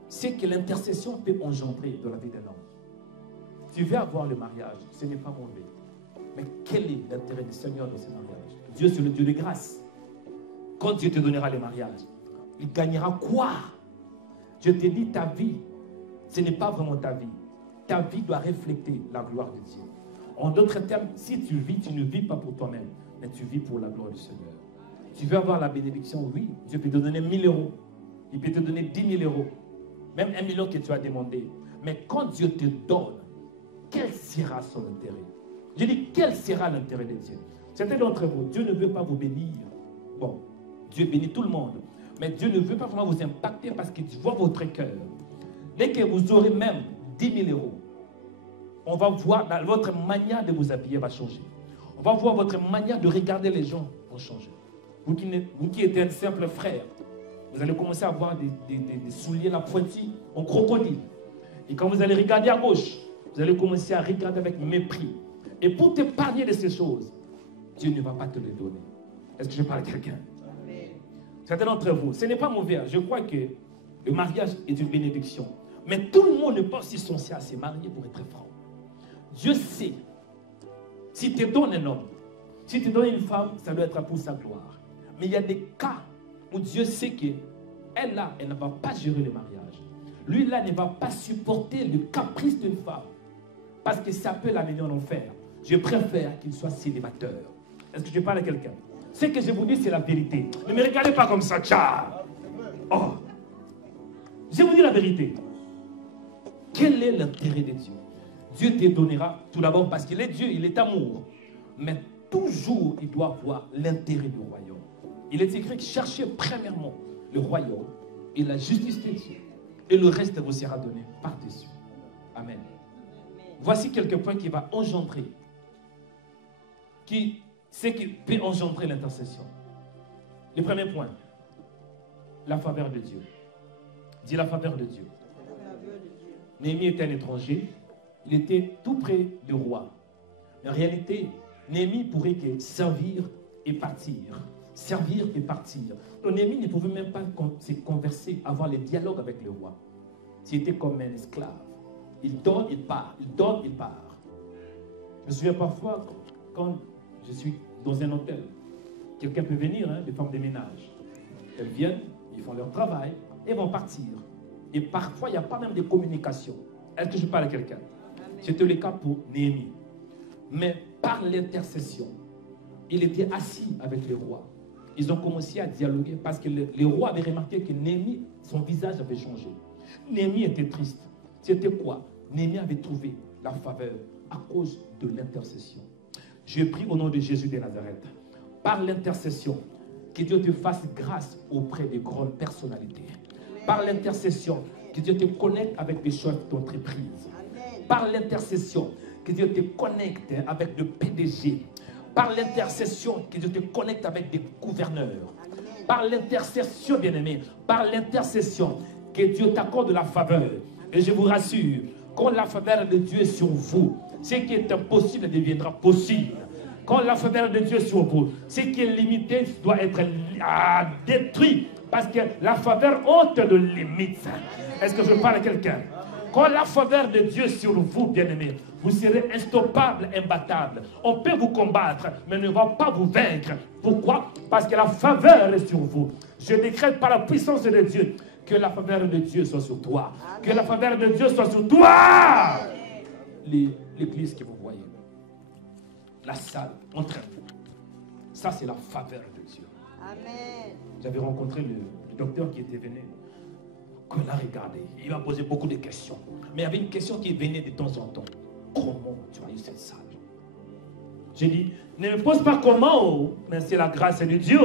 ce que l'intercession peut engendrer dans la vie d'un homme. Tu veux avoir le mariage, ce n'est pas mauvais. Mais quel est l'intérêt du Seigneur dans ce mariage? Dieu, c'est le Dieu de grâce. Quand Dieu te donnera le mariage, il gagnera quoi? Je te dis, ta vie, ce n'est pas vraiment ta vie. Ta vie doit refléter la gloire de Dieu. En d'autres termes, si tu vis, tu ne vis pas pour toi-même, mais tu vis pour la gloire du Seigneur. Tu veux avoir la bénédiction, oui. Dieu peut te donner 1000 euros. Il peut te donner 10 000 euros. Même 1 million que tu as demandé. Mais quand Dieu te donne, quel sera son intérêt? Je dis, quel sera l'intérêt de Dieu? Certains d'entre vous, Dieu ne veut pas vous bénir. Bon, Dieu bénit tout le monde. Mais Dieu ne veut pas vraiment vous impacter parce qu'il voit votre cœur. Dès que vous aurez même 10 000 euros, on va voir, votre manière de vous habiller va changer. On va voir votre manière de regarder les gens va changer. Vous qui êtes un simple frère, vous allez commencer à avoir des souliers, la pointille en crocodile. Et quand vous allez regarder à gauche, vous allez commencer à regarder avec mépris. Et pour t'épargner de ces choses, Dieu ne va pas te les donner. Est-ce que je parle à quelqu'un? Certains d'entre vous, ce n'est pas mauvais. Je crois que le mariage est une bénédiction. Mais tout le monde n'est pas aussi censé à se marier pour être franc. Dieu sait. Si tu donnes un homme, si tu donnes une femme, ça doit être pour sa gloire. Mais il y a des cas où Dieu sait qu'elle là, elle ne va pas gérer le mariage. Lui là ne va pas supporter le caprice d'une femme. Parce que ça peut l'amener en enfer. Je préfère qu'il soit célibataire. Est-ce que je parle à quelqu'un? Ce que je vous dis, c'est la vérité. Ne me regardez pas comme ça, tcha. Oh. Je vous dis la vérité. Quel est l'intérêt de Dieu? Dieu te donnera, tout d'abord parce qu'il est Dieu, il est amour. Mais toujours, il doit voir l'intérêt du royaume. Il est écrit que cherchez premièrement le royaume et la justice de Dieu. Et le reste vous sera donné par-dessus. Amen. Voici quelques points qui vont engendrer. C'est qui peut engendrer l'intercession. Le premier point, la faveur de Dieu. Dis la faveur de Dieu. Néhémie était un étranger. Il était tout près du roi. En réalité, Néhémie pourrait que servir et partir. Servir et partir. Donc Néhémie ne pouvait même pas se converser, avoir les dialogues avec le roi. C'était comme un esclave. Il donne, il part. Il donne, il part. Je me souviens parfois, quand je suis dans un hôtel, quelqu'un peut venir, des femmes de ménage. Elles viennent, ils font leur travail, et vont partir. Et parfois, il n'y a pas même de communication. Est-ce que je parle à quelqu'un? C'était le cas pour Néhémie. Mais par l'intercession, il était assis avec les rois. Ils ont commencé à dialoguer parce que les rois avaient remarqué que Néhémie, son visage avait changé. Néhémie était triste. C'était quoi? Néhémie avait trouvé la faveur à cause de l'intercession. Je prie au nom de Jésus de Nazareth, par l'intercession, que Dieu te fasse grâce auprès des grandes personnalités. Par l'intercession, que Dieu te connecte avec des chefs d'entreprise. Par l'intercession, que Dieu te connecte avec le PDG. Par l'intercession, que Dieu te connecte avec des gouverneurs. Par l'intercession, bien-aimé, par l'intercession, que Dieu t'accorde la faveur. Et je vous rassure, quand la faveur de Dieu est sur vous, ce qui est impossible deviendra possible. Quand la faveur de Dieu est sur vous, ce qui est limité doit être détruit. Parce que la faveur ôte de limites. Est-ce que je parle à quelqu'un? Quand la faveur de Dieu est sur vous, bien-aimés, vous serez instoppable, imbattable. On peut vous combattre, mais ne va pas vous vaincre. Pourquoi? Parce que la faveur est sur vous. Je décrète par la puissance de Dieu que la faveur de Dieu soit sur toi. Que la faveur de Dieu soit sur toi. L'église que vous voyez, la salle, entraîne-vous. Ça, c'est la faveur de Dieu. Amen. J'avais rencontré le docteur qui était venu. Qu'on l'a regardé. Il m'a posé beaucoup de questions. Mais il y avait une question qui venait de temps en temps. Comment tu as eu cette salle? J'ai dit, ne me pose pas comment, mais c'est la grâce de Dieu.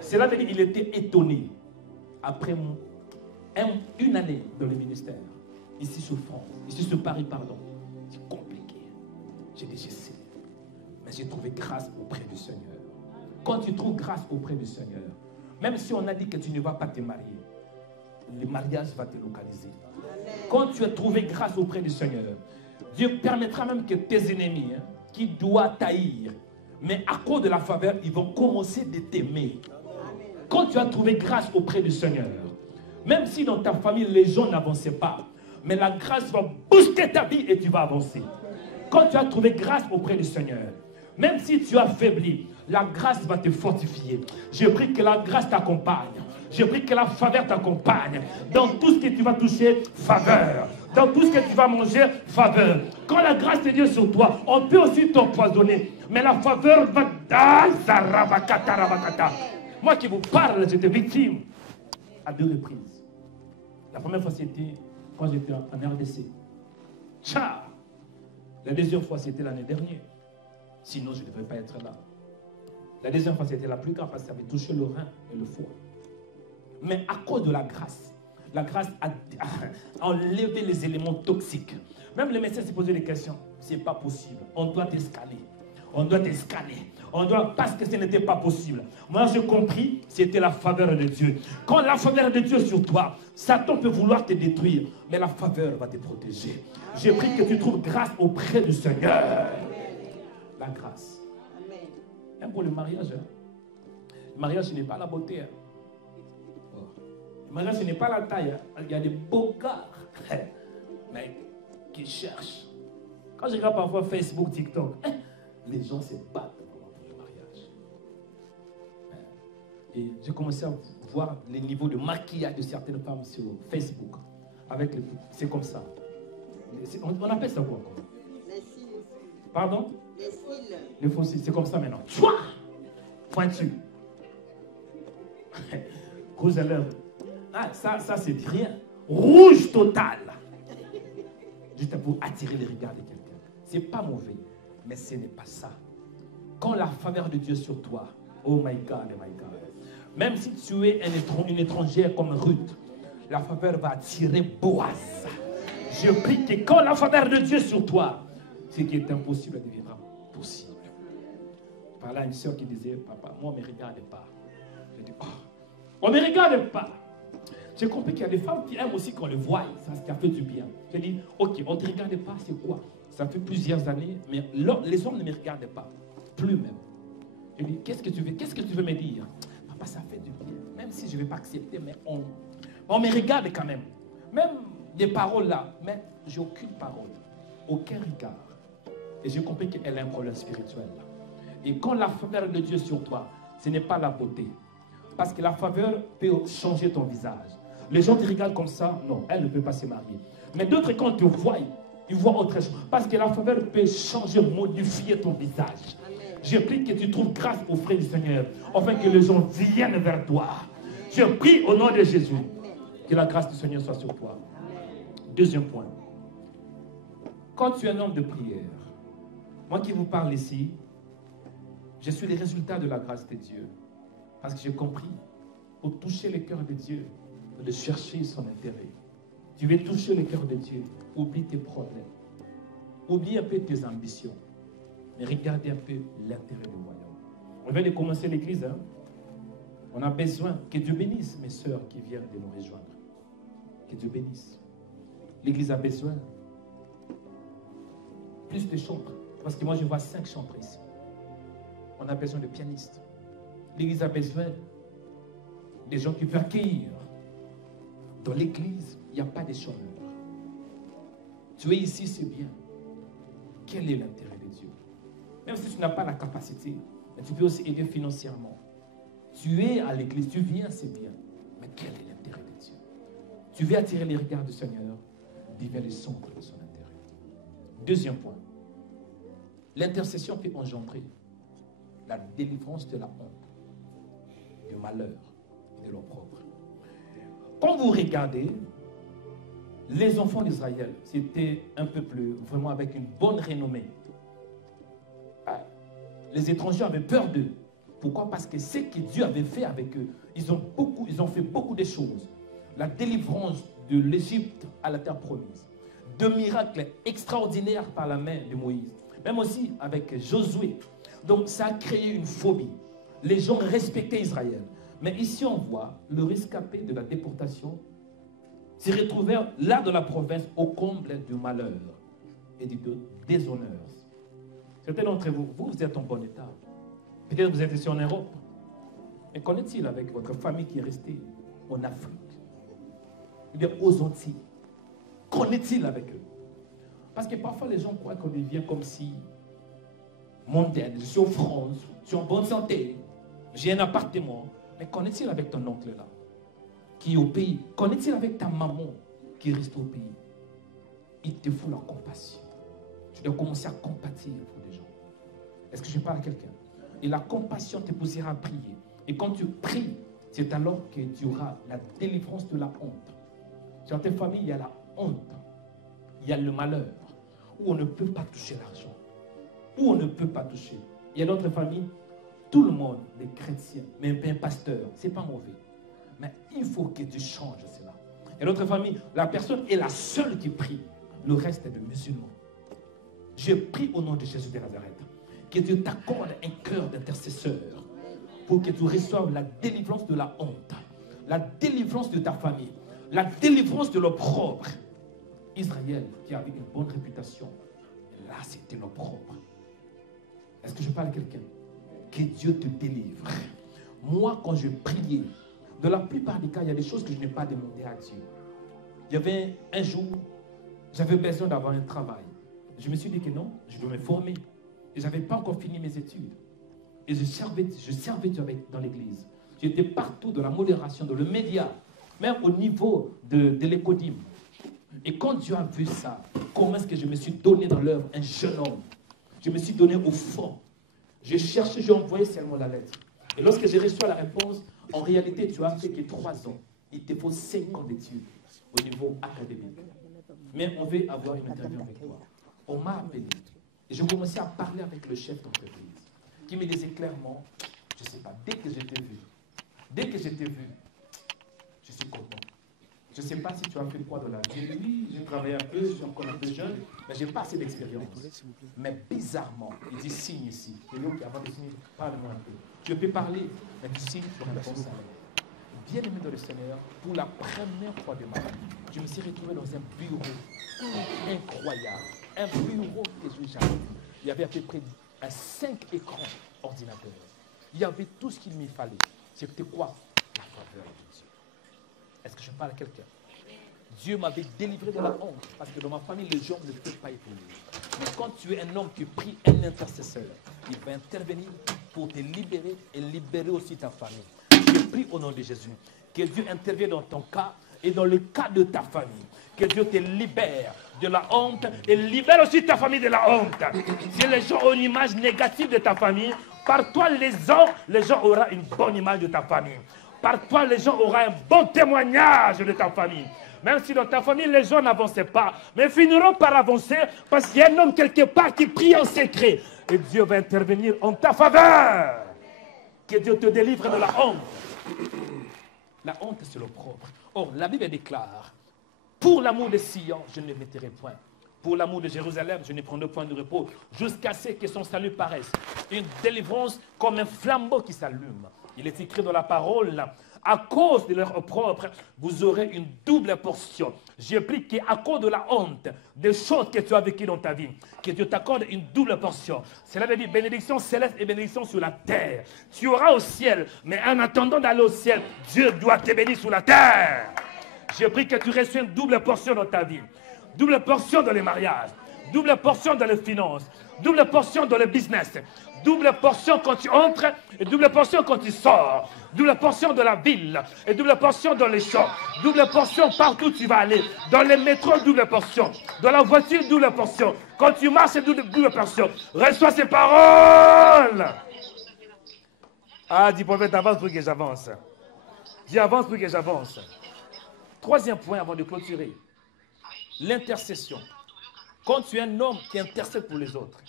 C'est là qu'il était étonné. Après une année dans le ministère, ici sur France, ici sur Paris, pardon, c'est compliqué. J'ai dit, je sais. Mais j'ai trouvé grâce auprès du Seigneur. Quand tu trouves grâce auprès du Seigneur, même si on a dit que tu ne vas pas te marier, le mariage va te localiser. Quand tu as trouvé grâce auprès du Seigneur, Dieu permettra même que tes ennemis, qui doivent taillir, mais à cause de la faveur, ils vont commencer de t'aimer. Quand tu as trouvé grâce auprès du Seigneur, même si dans ta famille les gens n'avançaient pas, mais la grâce va booster ta vie et tu vas avancer. Quand tu as trouvé grâce auprès du Seigneur, même si tu as faibli, la grâce va te fortifier. Je prie que la grâce t'accompagne. Je prie que la faveur t'accompagne. Dans tout ce que tu vas toucher, faveur. Dans tout ce que tu vas manger, faveur. Quand la grâce de Dieu est sur toi, on peut aussi t'empoisonner. Mais la faveur va... Moi qui vous parle, j'étais victime à 2 reprises. La première fois, c'était quand j'étais en RDC. Ciao! La deuxième fois, c'était l'année dernière. Sinon, je ne devrais pas être là. La deuxième fois, c'était la plus grave parce que ça avait touché le rein et le foie. Mais à cause de la grâce a enlevé les éléments toxiques. Même le médecin s'est posé des questions. Ce n'est pas possible. On doit t'escaler. On doit t'escaler. Parce que ce n'était pas possible. Moi, j'ai compris, c'était la faveur de Dieu. Quand la faveur de Dieu est sur toi, Satan peut vouloir te détruire, mais la faveur va te protéger. J'ai pris que tu trouves grâce auprès du Seigneur. La grâce. Même pour le mariage. Le mariage, ce n'est pas la beauté. Le mariage, ce n'est pas la taille. Il y a des beaux gars mais qui cherchent. Quand je regarde parfois Facebook, TikTok, les gens se battent pour le mariage. Et j'ai commencé à voir les niveaux de maquillage de certaines femmes sur Facebook. C'est comme ça. On appelle ça quoi? Les cils. Pardon? Les cils. Les faux cils, c'est comme ça maintenant. Chouah! Pointu. Rouge à lèvres. Ah, ça c'est rien. Rouge total. Juste pour attirer les regards de quelqu'un. C'est pas mauvais, mais ce n'est pas ça. quand la faveur de Dieu est sur toi, oh my God, oh my God. Même si tu es une étrangère comme Ruth, la faveur va attirer Boaz. Je prie que quand la faveur de Dieu est sur toi, ce qui est impossible deviendra possible. Je parlais à une soeur qui disait, papa, moi on ne me regarde pas. Je dis, oh, on ne me regarde pas. J'ai compris qu'il y a des femmes qui aiment aussi qu'on le voie, ça fait du bien. Je dis, ok, on ne te regarde pas, c'est quoi? Ça fait plusieurs années, mais les hommes ne me regardent pas. Plus même. Je dis, qu'est-ce que tu veux? Qu'est-ce que tu veux me dire? Papa, ça fait du bien. Même si je ne vais pas accepter, mais on me regarde quand même. Même des paroles là, mais j'ai aucune parole. Aucun regard. Et j'ai compris qu'elle a un problème spirituel. Et quand la faveur de Dieu est sur toi, ce n'est pas la beauté. Parce que la faveur peut changer ton visage. Les gens te regardent comme ça, non, elle ne peut pas se marier. Mais d'autres, quand te voient, ils voient autre chose. Parce que la faveur peut changer, modifier ton visage. Je prie que tu trouves grâce au frère du Seigneur, afin que les gens viennent vers toi. Je prie au nom de Jésus, que la grâce du Seigneur soit sur toi. Deuxième point. Quand tu es un homme de prière, moi qui vous parle ici, je suis le résultat de la grâce de Dieu. Parce que j'ai compris, pour toucher le cœur de Dieu, de chercher son intérêt. Tu veux toucher le cœur de Dieu, oublie tes problèmes. Oublie un peu tes ambitions. Mais regardez un peu l'intérêt du royaume. On vient de commencer l'église. Hein? On a besoin que Dieu bénisse mes sœurs qui viennent de nous rejoindre. Que Dieu bénisse. L'église a besoin plus de chantres. Parce que moi, je vois 5 chantres ici. On a besoin de pianistes. L'église a besoin des gens qui peuvent accueillir. Dans l'église, il n'y a pas de chômeurs. Tu es ici, c'est bien. Quel est l'intérêt de Dieu? Même si tu n'as pas la capacité, mais tu peux aussi aider financièrement. Tu es à l'église, tu viens, c'est bien. Mais quel est l'intérêt de Dieu? Tu veux attirer les regards du Seigneur, divers le centre de son intérêt. Deuxième point. L'intercession peut engendrer la délivrance de la honte, du malheur et de l'opprobre. Quand vous regardez, les enfants d'Israël, c'était un peuple vraiment avec une bonne renommée. Les étrangers avaient peur d'eux. Pourquoi? Parce que ce que Dieu avait fait avec eux, ils ont fait beaucoup de choses. La délivrance de l'Égypte à la terre promise. De miracles extraordinaires par la main de Moïse. Même aussi avec Josué. Donc ça a créé une phobie. Les gens respectaient Israël. Mais ici on voit le rescapé de la déportation se retrouver là dans la province au comble du malheur et du déshonneur. Certains d'entre vous, vous êtes en bon état. Peut-être que vous êtes ici en Europe. Mais qu'en-est-il avec votre famille qui est restée en Afrique? Eh bien, aux Antilles. Qu'en est-il avec eux? Parce que parfois les gens croient qu'on devient comme si mondaine. Je suis en France, je suis en bonne santé, j'ai un appartement. Mais qu'en est-il avec ton oncle là, qui est au pays? Qu'en est-il avec ta maman qui reste au pays? Il te faut la compassion. Tu dois commencer à compatir pour les gens. Est-ce que je parle à quelqu'un? Et la compassion te poussera à prier. Et quand tu pries, c'est alors que tu auras la délivrance de la honte. Dans tes familles, il y a la honte. Il y a le malheur. Où on ne peut pas toucher l'argent. Où on ne peut pas toucher. Il y a d'autres familles, tout le monde, des chrétiens, même un pasteur, c'est pas mauvais. Mais il faut que tu changes cela. Et d'autres familles, la personne est la seule qui prie. Le reste est de musulmans. Je prie au nom de Jésus de Nazareth que Dieu t'accorde un cœur d'intercesseur pour que tu reçoives la délivrance de la honte, la délivrance de ta famille, la délivrance de l'opprobre. Israël, qui avait une bonne réputation, là c'était l'opprobre. Est-ce que je parle à quelqu'un? Que Dieu te délivre. Moi, quand je priais, dans la plupart des cas, il y a des choses que je n'ai pas demandé à Dieu. Il y avait un jour, j'avais besoin d'avoir un travail. Je me suis dit que non, je dois me former. Et je n'avais pas encore fini mes études. Et je servais Dieu dans l'église. J'étais partout dans la modération, dans le média, même au niveau de l'écodim. Et quand Dieu a vu ça, comment est-ce que je me suis donné dans l'œuvre un jeune homme? Je me suis donné au fond. J'ai cherché, j'ai envoyé seulement la lettre. Et lorsque j'ai reçu la réponse, en réalité, tu as fait que 3 ans. Il te faut 5 ans d'études au niveau académique. Mais on veut avoir une interview avec toi. On m'a appelé. Et je commençais à parler avec le chef d'entreprise, qui me disait clairement, je ne sais pas, dès que je t'ai vu, je suis content. Je ne sais pas si tu as fait quoi dans la vie. Oui, j'ai travaillé un peu, je suis encore un peu jeune, mais je n'ai pas assez d'expérience. Mais bizarrement, il dit signe ici. Et l'autre, avant de signer, parle-moi un peu. Je peux parler, mais tu signes sur un bon salaire. Bien aimé dans le Seigneur, pour la première fois de ma vie, je me suis retrouvé dans un bureau incroyable. Un bureau que je n'ai jamais vu. Il y avait à peu près 5 écrans ordinateurs. Il y avait tout ce qu'il me fallait. C'était quoi? La faveur de Dieu. Est-ce que je parle à quelqu'un? Dieu m'avait délivré de la honte. Parce que dans ma famille, les gens ne peuvent pas épouser. Mais quand tu es un homme qui prie, un intercesseur, il va intervenir pour te libérer et libérer aussi ta famille. Je prie au nom de Jésus. Que Dieu intervienne dans ton cas et dans le cas de ta famille. Que Dieu te libère de la honte et libère aussi ta famille de la honte. Si les gens ont une image négative de ta famille, par toi, les gens auront une bonne image de ta famille. Par toi, les gens auront un bon témoignage de ta famille. Même si dans ta famille, les gens n'avançaient pas, mais finiront par avancer parce qu'il y a un homme quelque part qui prie en secret. Et Dieu va intervenir en ta faveur. Que Dieu te délivre de la honte. La honte, c'est l'opprobre. Or, la Bible déclare, pour l'amour de Sion, je ne mettrai point. Pour l'amour de Jérusalem, je ne prendrai point de repos, jusqu'à ce que son salut paraisse. Une délivrance comme un flambeau qui s'allume. Il est écrit dans la parole, à cause de leur opprobre, vous aurez une double portion. Je prie qu'à cause de la honte, des choses que tu as vécues dans ta vie, que Dieu t'accorde une double portion. Cela veut dire bénédiction céleste et bénédiction sur la terre. Tu auras au ciel, mais en attendant d'aller au ciel, Dieu doit te bénir sur la terre. Je prie que tu reçois une double portion dans ta vie. Double portion dans les mariages, double portion dans les finances, double portion dans le business, double portion quand tu entres et double portion quand tu sors, double portion dans la ville et double portion dans les champs, double portion partout où tu vas aller, dans les métros, double portion, dans la voiture, double portion, quand tu marches, double portion. Reçois ces paroles. Ah, dis prophète, avance pour que j'avance. Dis avance pour que j'avance. Troisième point avant de clôturer. L'intercession. Quand tu es un homme qui intercède pour les autres,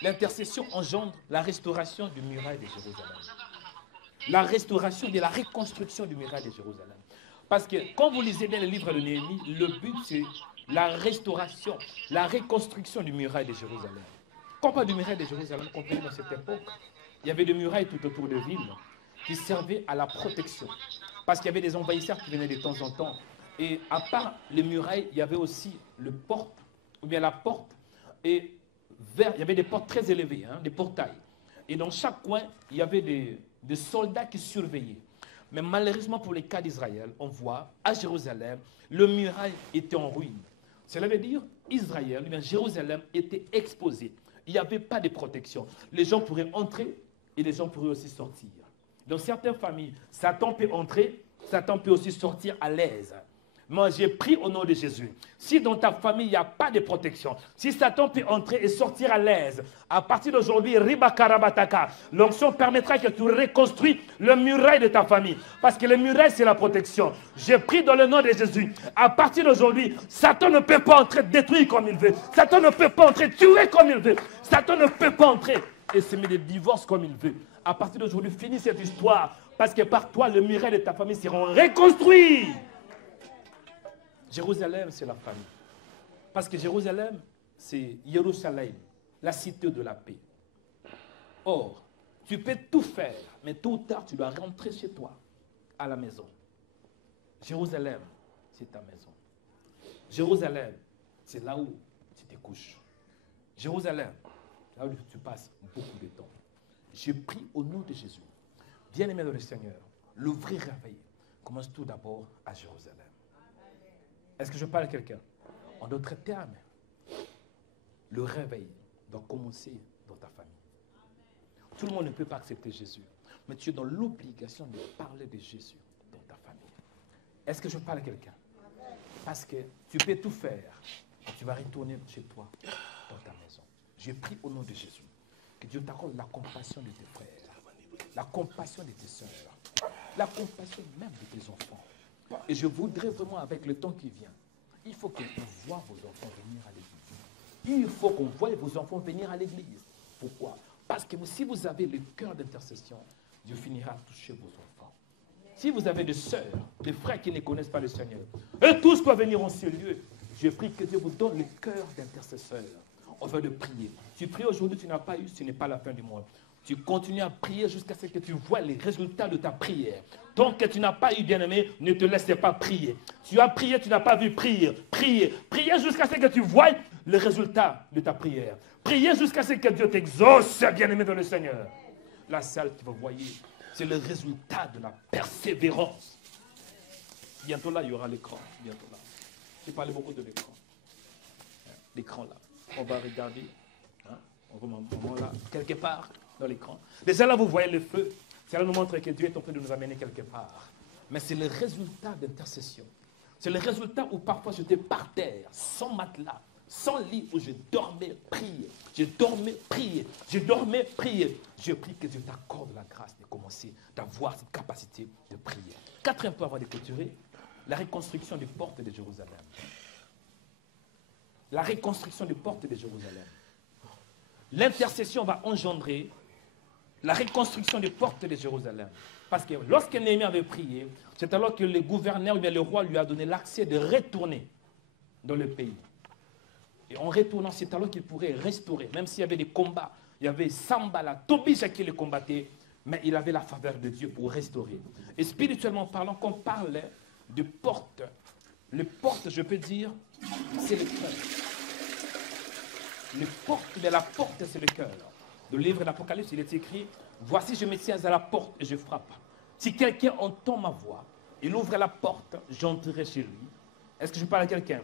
l'intercession engendre la restauration du muraille de Jérusalem. La restauration de la reconstruction du muraille de Jérusalem. Parce que quand vous lisez bien le livre de Néhémie, le but c'est la restauration, la reconstruction du muraille de Jérusalem. Quand on parle du muraille de Jérusalem, comprenez dans cette époque, il y avait des murailles tout autour de villes qui servaient à la protection. Parce qu'il y avait des envahisseurs qui venaient de temps en temps. Et à part les murailles, il y avait aussi le porte, ou bien la porte, et il y avait des portes très élevées, des portails. Et dans chaque coin, il y avait des soldats qui surveillaient. Mais malheureusement pour les cas d'Israël, on voit à Jérusalem, le muraille était en ruine. Cela veut dire Israël, ou bien Jérusalem était exposé. Il n'y avait pas de protection. Les gens pourraient entrer et les gens pourraient aussi sortir. Dans certaines familles, Satan peut entrer, Satan peut aussi sortir à l'aise. Moi, j'ai pris au nom de Jésus. Si dans ta famille, il n'y a pas de protection, si Satan peut entrer et sortir à l'aise, à partir d'aujourd'hui, Ribakarabataka, l'onction permettra que tu reconstruis le muraille de ta famille. Parce que le muraille, c'est la protection. J'ai pris dans le nom de Jésus. À partir d'aujourd'hui, Satan ne peut pas entrer détruire comme il veut. Satan ne peut pas entrer tuer comme il veut. Satan ne peut pas entrer et semer des divorces comme il veut. À partir d'aujourd'hui, finis cette histoire. Parce que par toi, le muraille de ta famille sera reconstruit. Jérusalem, c'est la famille. Parce que Jérusalem, c'est Jérusalem, la cité de la paix. Or, tu peux tout faire, mais tôt ou tard, tu dois rentrer chez toi, à la maison. Jérusalem, c'est ta maison. Jérusalem, c'est là où tu te couches. Jérusalem, là où tu passes beaucoup de temps. Je prie au nom de Jésus. Bien-aimé dans le Seigneur, le vrai réveil commence tout d'abord à Jérusalem. Est-ce que je parle à quelqu'un? En d'autres termes, le réveil doit commencer dans ta famille. Tout le monde ne peut pas accepter Jésus, mais tu es dans l'obligation de parler de Jésus dans ta famille. Est-ce que je parle à quelqu'un? Parce que tu peux tout faire, et tu vas retourner chez toi, dans ta maison. Je prie au nom de Jésus, que Dieu t'accorde la compassion de tes frères, la compassion de tes sœurs, la compassion même de tes enfants. Et je voudrais vraiment, avec le temps qui vient, il faut qu'on voit vos enfants venir à l'église. Il faut qu'on voie vos enfants venir à l'église. Pourquoi? Parce que si vous avez le cœur d'intercession, Dieu finira à toucher vos enfants. Si vous avez des sœurs, des frères qui ne connaissent pas le Seigneur, et tous doivent venir en ce lieu, je prie que Dieu vous donne le cœur d'intercesseur. On va de prier. Tu pries aujourd'hui, tu n'as pas eu, ce n'est pas la fin du monde. Tu continues à prier jusqu'à ce que tu vois les résultats de ta prière. Tant que tu n'as pas eu, bien-aimé, ne te laisse pas prier. Tu as prié, tu n'as pas vu, prier. Prier jusqu'à ce que tu vois le résultat de ta prière. Priez jusqu'à ce que Dieu t'exauce, bien-aimé dans le Seigneur. La salle que vous voyez, c'est le résultat de la persévérance. Bientôt là, il y aura l'écran. Bientôt là. J'ai parlé beaucoup de l'écran. L'écran là. On va regarder. On va un moment là, quelque part dans l'écran. Déjà là, vous voyez le feu. Cela nous montre que Dieu est en train de nous amener quelque part. Mais c'est le résultat d'intercession. C'est le résultat où parfois j'étais par terre, sans matelas, sans lit, où je dormais, prier. Je dormais, prier. Je dormais, prier. Je prie que Dieu t'accorde la grâce de commencer, d'avoir cette capacité de prier. Quatrième point avant de clôturer, la reconstruction des portes de Jérusalem. La reconstruction des portes de Jérusalem. L'intercession va engendrer la reconstruction des portes de Jérusalem. Parce que lorsque Néhémie avait prié, c'est alors que le gouverneur, ou bien le roi lui a donné l'accès de retourner dans le pays. Et en retournant, c'est alors qu'il pourrait restaurer. Même s'il y avait des combats, il y avait Sambala, Tobija qui le combattait, mais il avait la faveur de Dieu pour restaurer. Et spirituellement parlant, quand on parle de portes, les portes, je peux dire, c'est le cœur. Les portes de la porte, c'est le cœur. Dans le livre de l'Apocalypse, il est écrit, voici je me tiens à la porte et je frappe. Si quelqu'un entend ma voix, il ouvre la porte, j'entrerai chez lui. Est-ce que je parle à quelqu'un?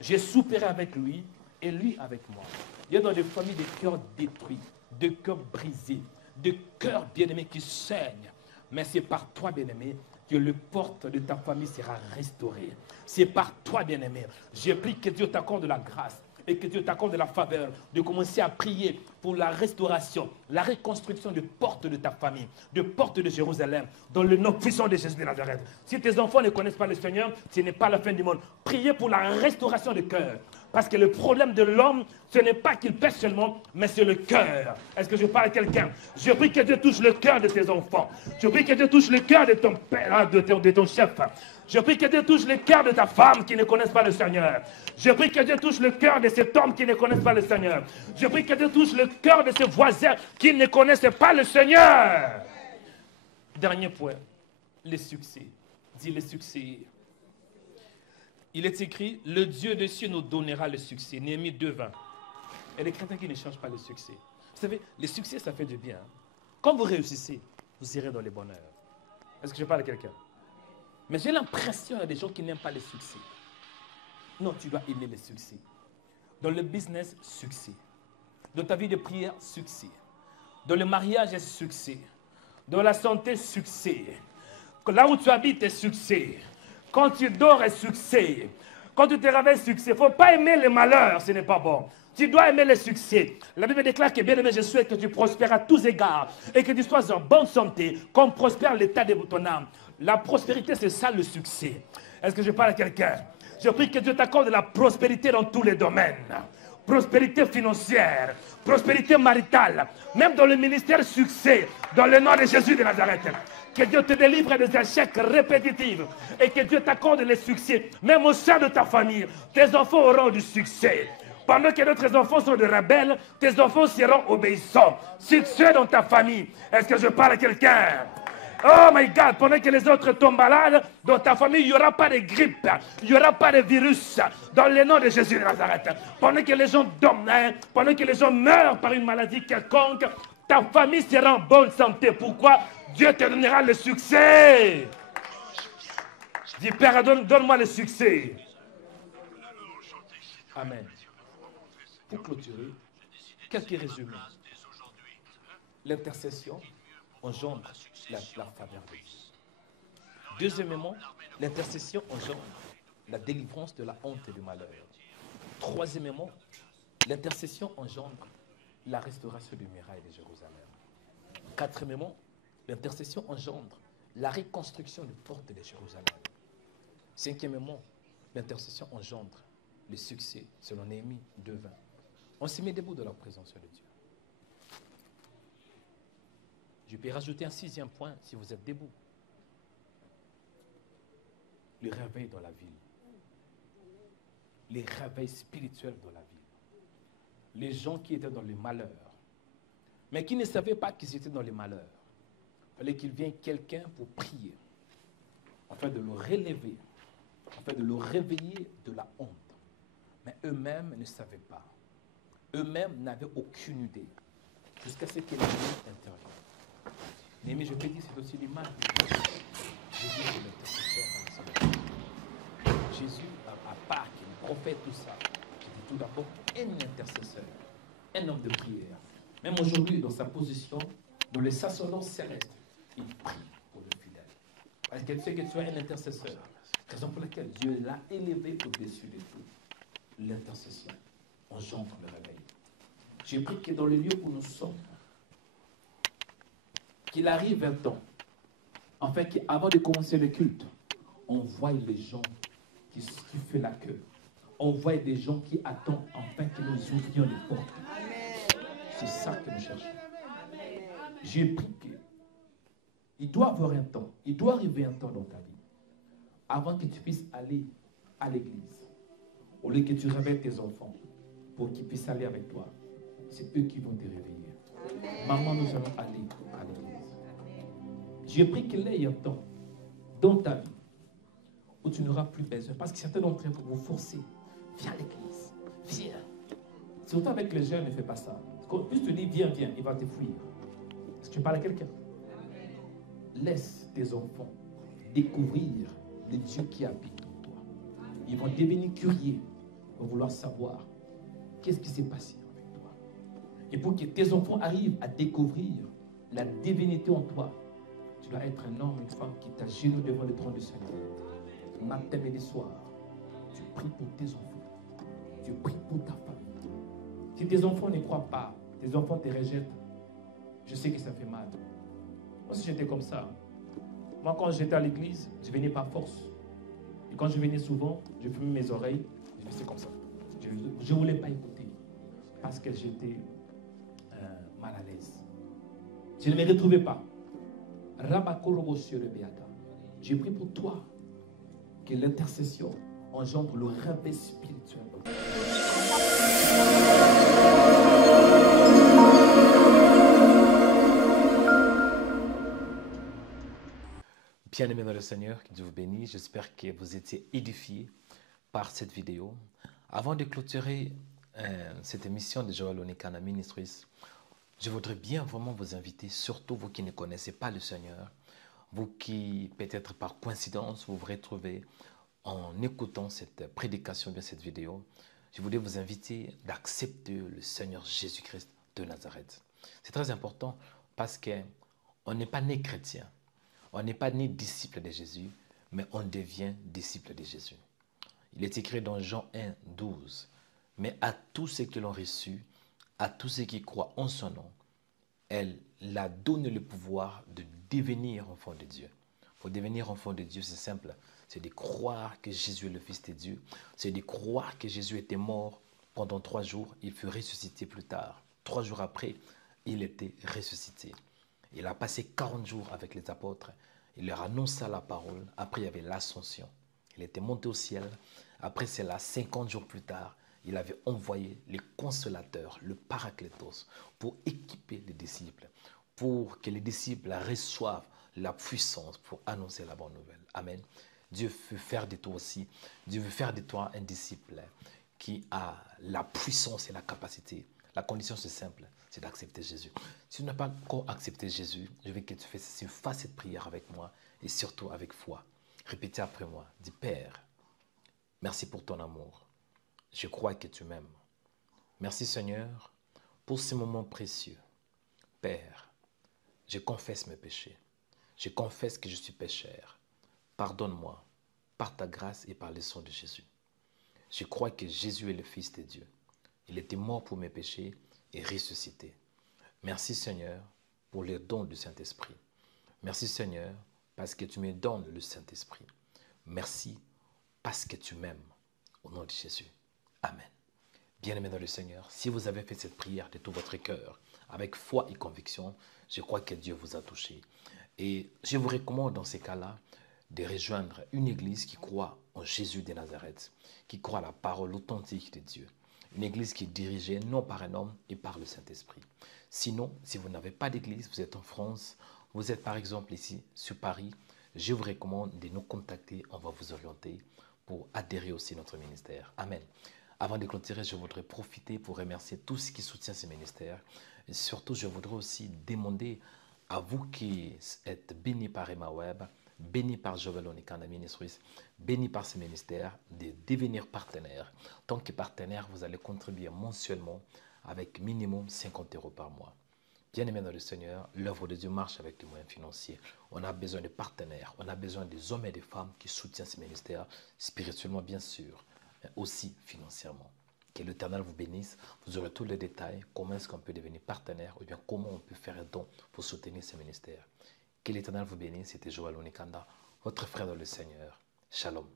Je souperai avec lui et lui avec moi. Il y a dans des familles des cœurs détruits, de cœurs brisés, de cœurs bien-aimés qui saignent. Mais c'est par toi, bien-aimé, que le porte de ta famille sera restauré. C'est par toi, bien-aimé. Je prie que Dieu t'accorde la grâce et que Dieu t'accorde la faveur de commencer à prier pour la restauration, la reconstruction des portes de ta famille, des portes de Jérusalem, dans le nom puissant de Jésus de Nazareth. Si tes enfants ne connaissent pas le Seigneur, ce n'est pas la fin du monde. Priez pour la restauration du cœur. Parce que le problème de l'homme, ce n'est pas qu'il pêche seulement, mais c'est le cœur. Est-ce que je parle à quelqu'un? Je prie que Dieu touche le cœur de tes enfants. Je prie que Dieu touche le cœur de ton père, de ton chef. Je prie que Dieu touche le cœur de ta femme qui ne connaissent pas le Seigneur. Je prie que Dieu touche le cœur de cet homme qui ne connaissent pas le Seigneur. Je prie que Dieu touche le cœur de ses voisins qui ne connaissent pas le Seigneur. Dernier point, le succès. Dis le succès. Il est écrit, le Dieu des cieux nous donnera le succès. Néhémie 2:20. Et les chrétiens qui ne changent pas le succès. Vous savez, le succès, ça fait du bien. Quand vous réussissez, vous irez dans le bonheur. Est-ce que je parle à quelqu'un? Mais j'ai l'impression qu'il y a des gens qui n'aiment pas le succès. Non, tu dois aimer le succès. Dans le business, succès. Dans ta vie de prière, succès. Dans le mariage, succès. Dans la santé, succès. Là où tu habites, succès. Quand tu dors, succès. Quand tu te réveilles, succès. Il ne faut pas aimer le malheur, ce n'est pas bon. Tu dois aimer le succès. La Bible déclare que, bien aimé, je souhaite que tu prospères à tous égards et que tu sois en bonne santé, comme prospère l'état de ton âme. La prospérité, c'est ça le succès. Est-ce que je parle à quelqu'un? Je prie que Dieu t'accorde la prospérité dans tous les domaines. Prospérité financière, prospérité maritale, même dans le ministère succès, dans le nom de Jésus de Nazareth. Que Dieu te délivre des échecs répétitifs et que Dieu t'accorde le succès, même au sein de ta famille. Tes enfants auront du succès. Pendant que d'autres enfants sont des rebelles, tes enfants seront obéissants. Succès dans ta famille. Est-ce que je parle à quelqu'un? Oh my God, pendant que les autres tombent malades, dans ta famille, il n'y aura pas de grippe, il n'y aura pas de virus, dans le nom de Jésus de Nazareth. Pendant que les gens dorment, pendant que les gens meurent par une maladie quelconque, ta famille sera en bonne santé. Pourquoi? Dieu te donnera le succès. Dis, Père, donne-moi le succès. Amen. Pour clôturer, quelques résumés. L'intercession engendre la faveur de Dieu. Deuxièmement, l'intercession engendre la délivrance de la honte et du malheur. Troisièmement, l'intercession engendre la restauration du muraille de Jérusalem. Quatrièmement, l'intercession engendre la reconstruction des portes de Jérusalem. Cinquièmement, l'intercession engendre le succès, selon Néhémie 2:20. On s'y met debout de la présence de Dieu. Je peux rajouter un 6e point si vous êtes debout. Le réveil dans la ville. Les réveils spirituels dans la ville. Les gens qui étaient dans le malheur, mais qui ne savaient pas qu'ils étaient dans le malheur. Il fallait qu'il vienne quelqu'un pour prier, afin de le relever, afin de le réveiller de la honte. Mais eux-mêmes ne savaient pas. Eux-mêmes n'avaient aucune idée, jusqu'à ce que l'ennemi intervienne. Mais je peux dire, c'est aussi l'image de Jésus est l'intercesseur. Jésus, à part qu'il est prophète, tout ça, c'était tout d'abord un intercesseur, un homme de prière. Même aujourd'hui, dans sa position, dans les sacerdoce céleste, il prie pour le fidèle. Parce qu'elle sait que tu es un intercesseur. Raison pour laquelle Dieu l'a élevé au-dessus de tout. L'intercession engendre le réveil. J'ai pris que dans le lieu où nous sommes, qu'il arrive un temps, enfin qu'avant de commencer le culte, on voit les gens qui font la queue. On voit des gens qui attendent enfin que nous ouvrions les portes. C'est ça que nous cherchons. J'ai pris que il doit avoir un temps, il doit arriver un temps dans ta vie, avant que tu puisses aller à l'église, au lieu que tu réveilles tes enfants, pour qu'ils puissent aller avec toi. C'est eux qui vont te réveiller. Maman, nous allons aller à l'église. J'ai pris qu'il y ait un temps dans ta vie où tu n'auras plus besoin. Parce que certains d'entre vous vous forcer. Viens à l'église. Viens. Surtout avec les jeunes, ne fais pas ça. Quand plus tu dis viens, viens, il va te fuir. Est-ce que tu parles à quelqu'un? Laisse tes enfants découvrir le Dieu qui habite en toi. Ils vont devenir curieux. Ils vont vouloir savoir qu'est-ce qui s'est passé avec toi. Et pour que tes enfants arrivent à découvrir la divinité en toi, tu dois être un homme, une femme qui t'agenouille devant le trône du Seigneur. Matin et soir, tu pries pour tes enfants. Tu pries pour ta famille. Si tes enfants ne croient pas, tes enfants te rejettent, je sais que ça fait mal. Moi, si j'étais comme ça, moi, quand j'étais à l'église, je venais par force. Et quand je venais souvent, je fumais mes oreilles, je faisais comme ça. Je ne voulais pas écouter parce que j'étais mal à l'aise. Je ne me retrouvais pas. J'ai pris pour toi que l'intercession engendre le réveil spirituel. Bien-aimés dans le Seigneur, que Dieu vous bénisse. J'espère que vous étiez édifiés par cette vidéo. Avant de clôturer cette émission de Joel Onikana Ministries, je voudrais bien vraiment vous inviter, surtout vous qui ne connaissez pas le Seigneur, vous qui peut-être par coïncidence vous vous retrouvez en écoutant cette prédication de cette vidéo, je voudrais vous inviter d'accepter le Seigneur Jésus-Christ de Nazareth. C'est très important parce qu'on n'est pas né chrétien, on n'est pas né disciple de Jésus, mais on devient disciple de Jésus. Il est écrit dans Jean 1, 12, « Mais à tous ceux qui l'ont reçu, à tous ceux qui croient en son nom, elle a donné le pouvoir de devenir enfant de Dieu. » Pour devenir enfant de Dieu, c'est simple. C'est de croire que Jésus est le Fils de Dieu. C'est de croire que Jésus était mort pendant 3 jours. Il fut ressuscité plus tard. 3 jours après, il était ressuscité. Il a passé 40 jours avec les apôtres. Il leur annonça la parole. Après, il y avait l'ascension. Il était monté au ciel. Après cela, 50 jours plus tard, il avait envoyé les consolateurs, le Paraclétos, pour équiper les disciples, pour que les disciples reçoivent la puissance pour annoncer la bonne nouvelle. Amen. Dieu veut faire de toi aussi, Dieu veut faire de toi un disciple qui a la puissance et la capacité. La condition, c'est simple, c'est d'accepter Jésus. Si tu n'as pas encore accepté Jésus, je veux que tu fasses cette prière avec moi et surtout avec foi. Répétez après moi. Dis, Père, merci pour ton amour. Je crois que tu m'aimes. Merci Seigneur pour ce moment précieux. Père, je confesse mes péchés. Je confesse que je suis pécheur. Pardonne-moi par ta grâce et par le sang de Jésus. Je crois que Jésus est le Fils de Dieu. Il était mort pour mes péchés et ressuscité. Merci Seigneur pour les dons du Saint-Esprit. Merci Seigneur parce que tu me donnes le Saint-Esprit. Merci parce que tu m'aimes. Au nom de Jésus. Amen. Bien-aimés dans le Seigneur, si vous avez fait cette prière de tout votre cœur, avec foi et conviction, je crois que Dieu vous a touché. Et je vous recommande dans ces cas-là de rejoindre une église qui croit en Jésus de Nazareth, qui croit à la parole authentique de Dieu. Une église qui est dirigée non par un homme et par le Saint-Esprit. Sinon, si vous n'avez pas d'église, vous êtes en France, vous êtes par exemple ici sur Paris, je vous recommande de nous contacter, on va vous orienter pour adhérer aussi à notre ministère. Amen. Avant de clôturer, je voudrais profiter pour remercier tous ceux qui soutiennent ce ministère. Et surtout, je voudrais aussi demander à vous qui êtes bénis par Emma Web, bénis par Jovel Onikanda Ministries, bénis par ce ministère, de devenir partenaire. Tant que partenaire, vous allez contribuer mensuellement avec minimum 50 € par mois. Bien-aimés dans le Seigneur, l'œuvre de Dieu marche avec des moyens financiers. On a besoin de partenaires, on a besoin des hommes et des femmes qui soutiennent ce ministère, spirituellement bien sûr, mais aussi financièrement. Que l'Éternel vous bénisse. Vous aurez tous les détails, comment est-ce qu'on peut devenir partenaire ou bien comment on peut faire un don pour soutenir ce ministère. Que l'Éternel vous bénisse. C'était Joël Onikanda, votre frère dans le Seigneur. Shalom.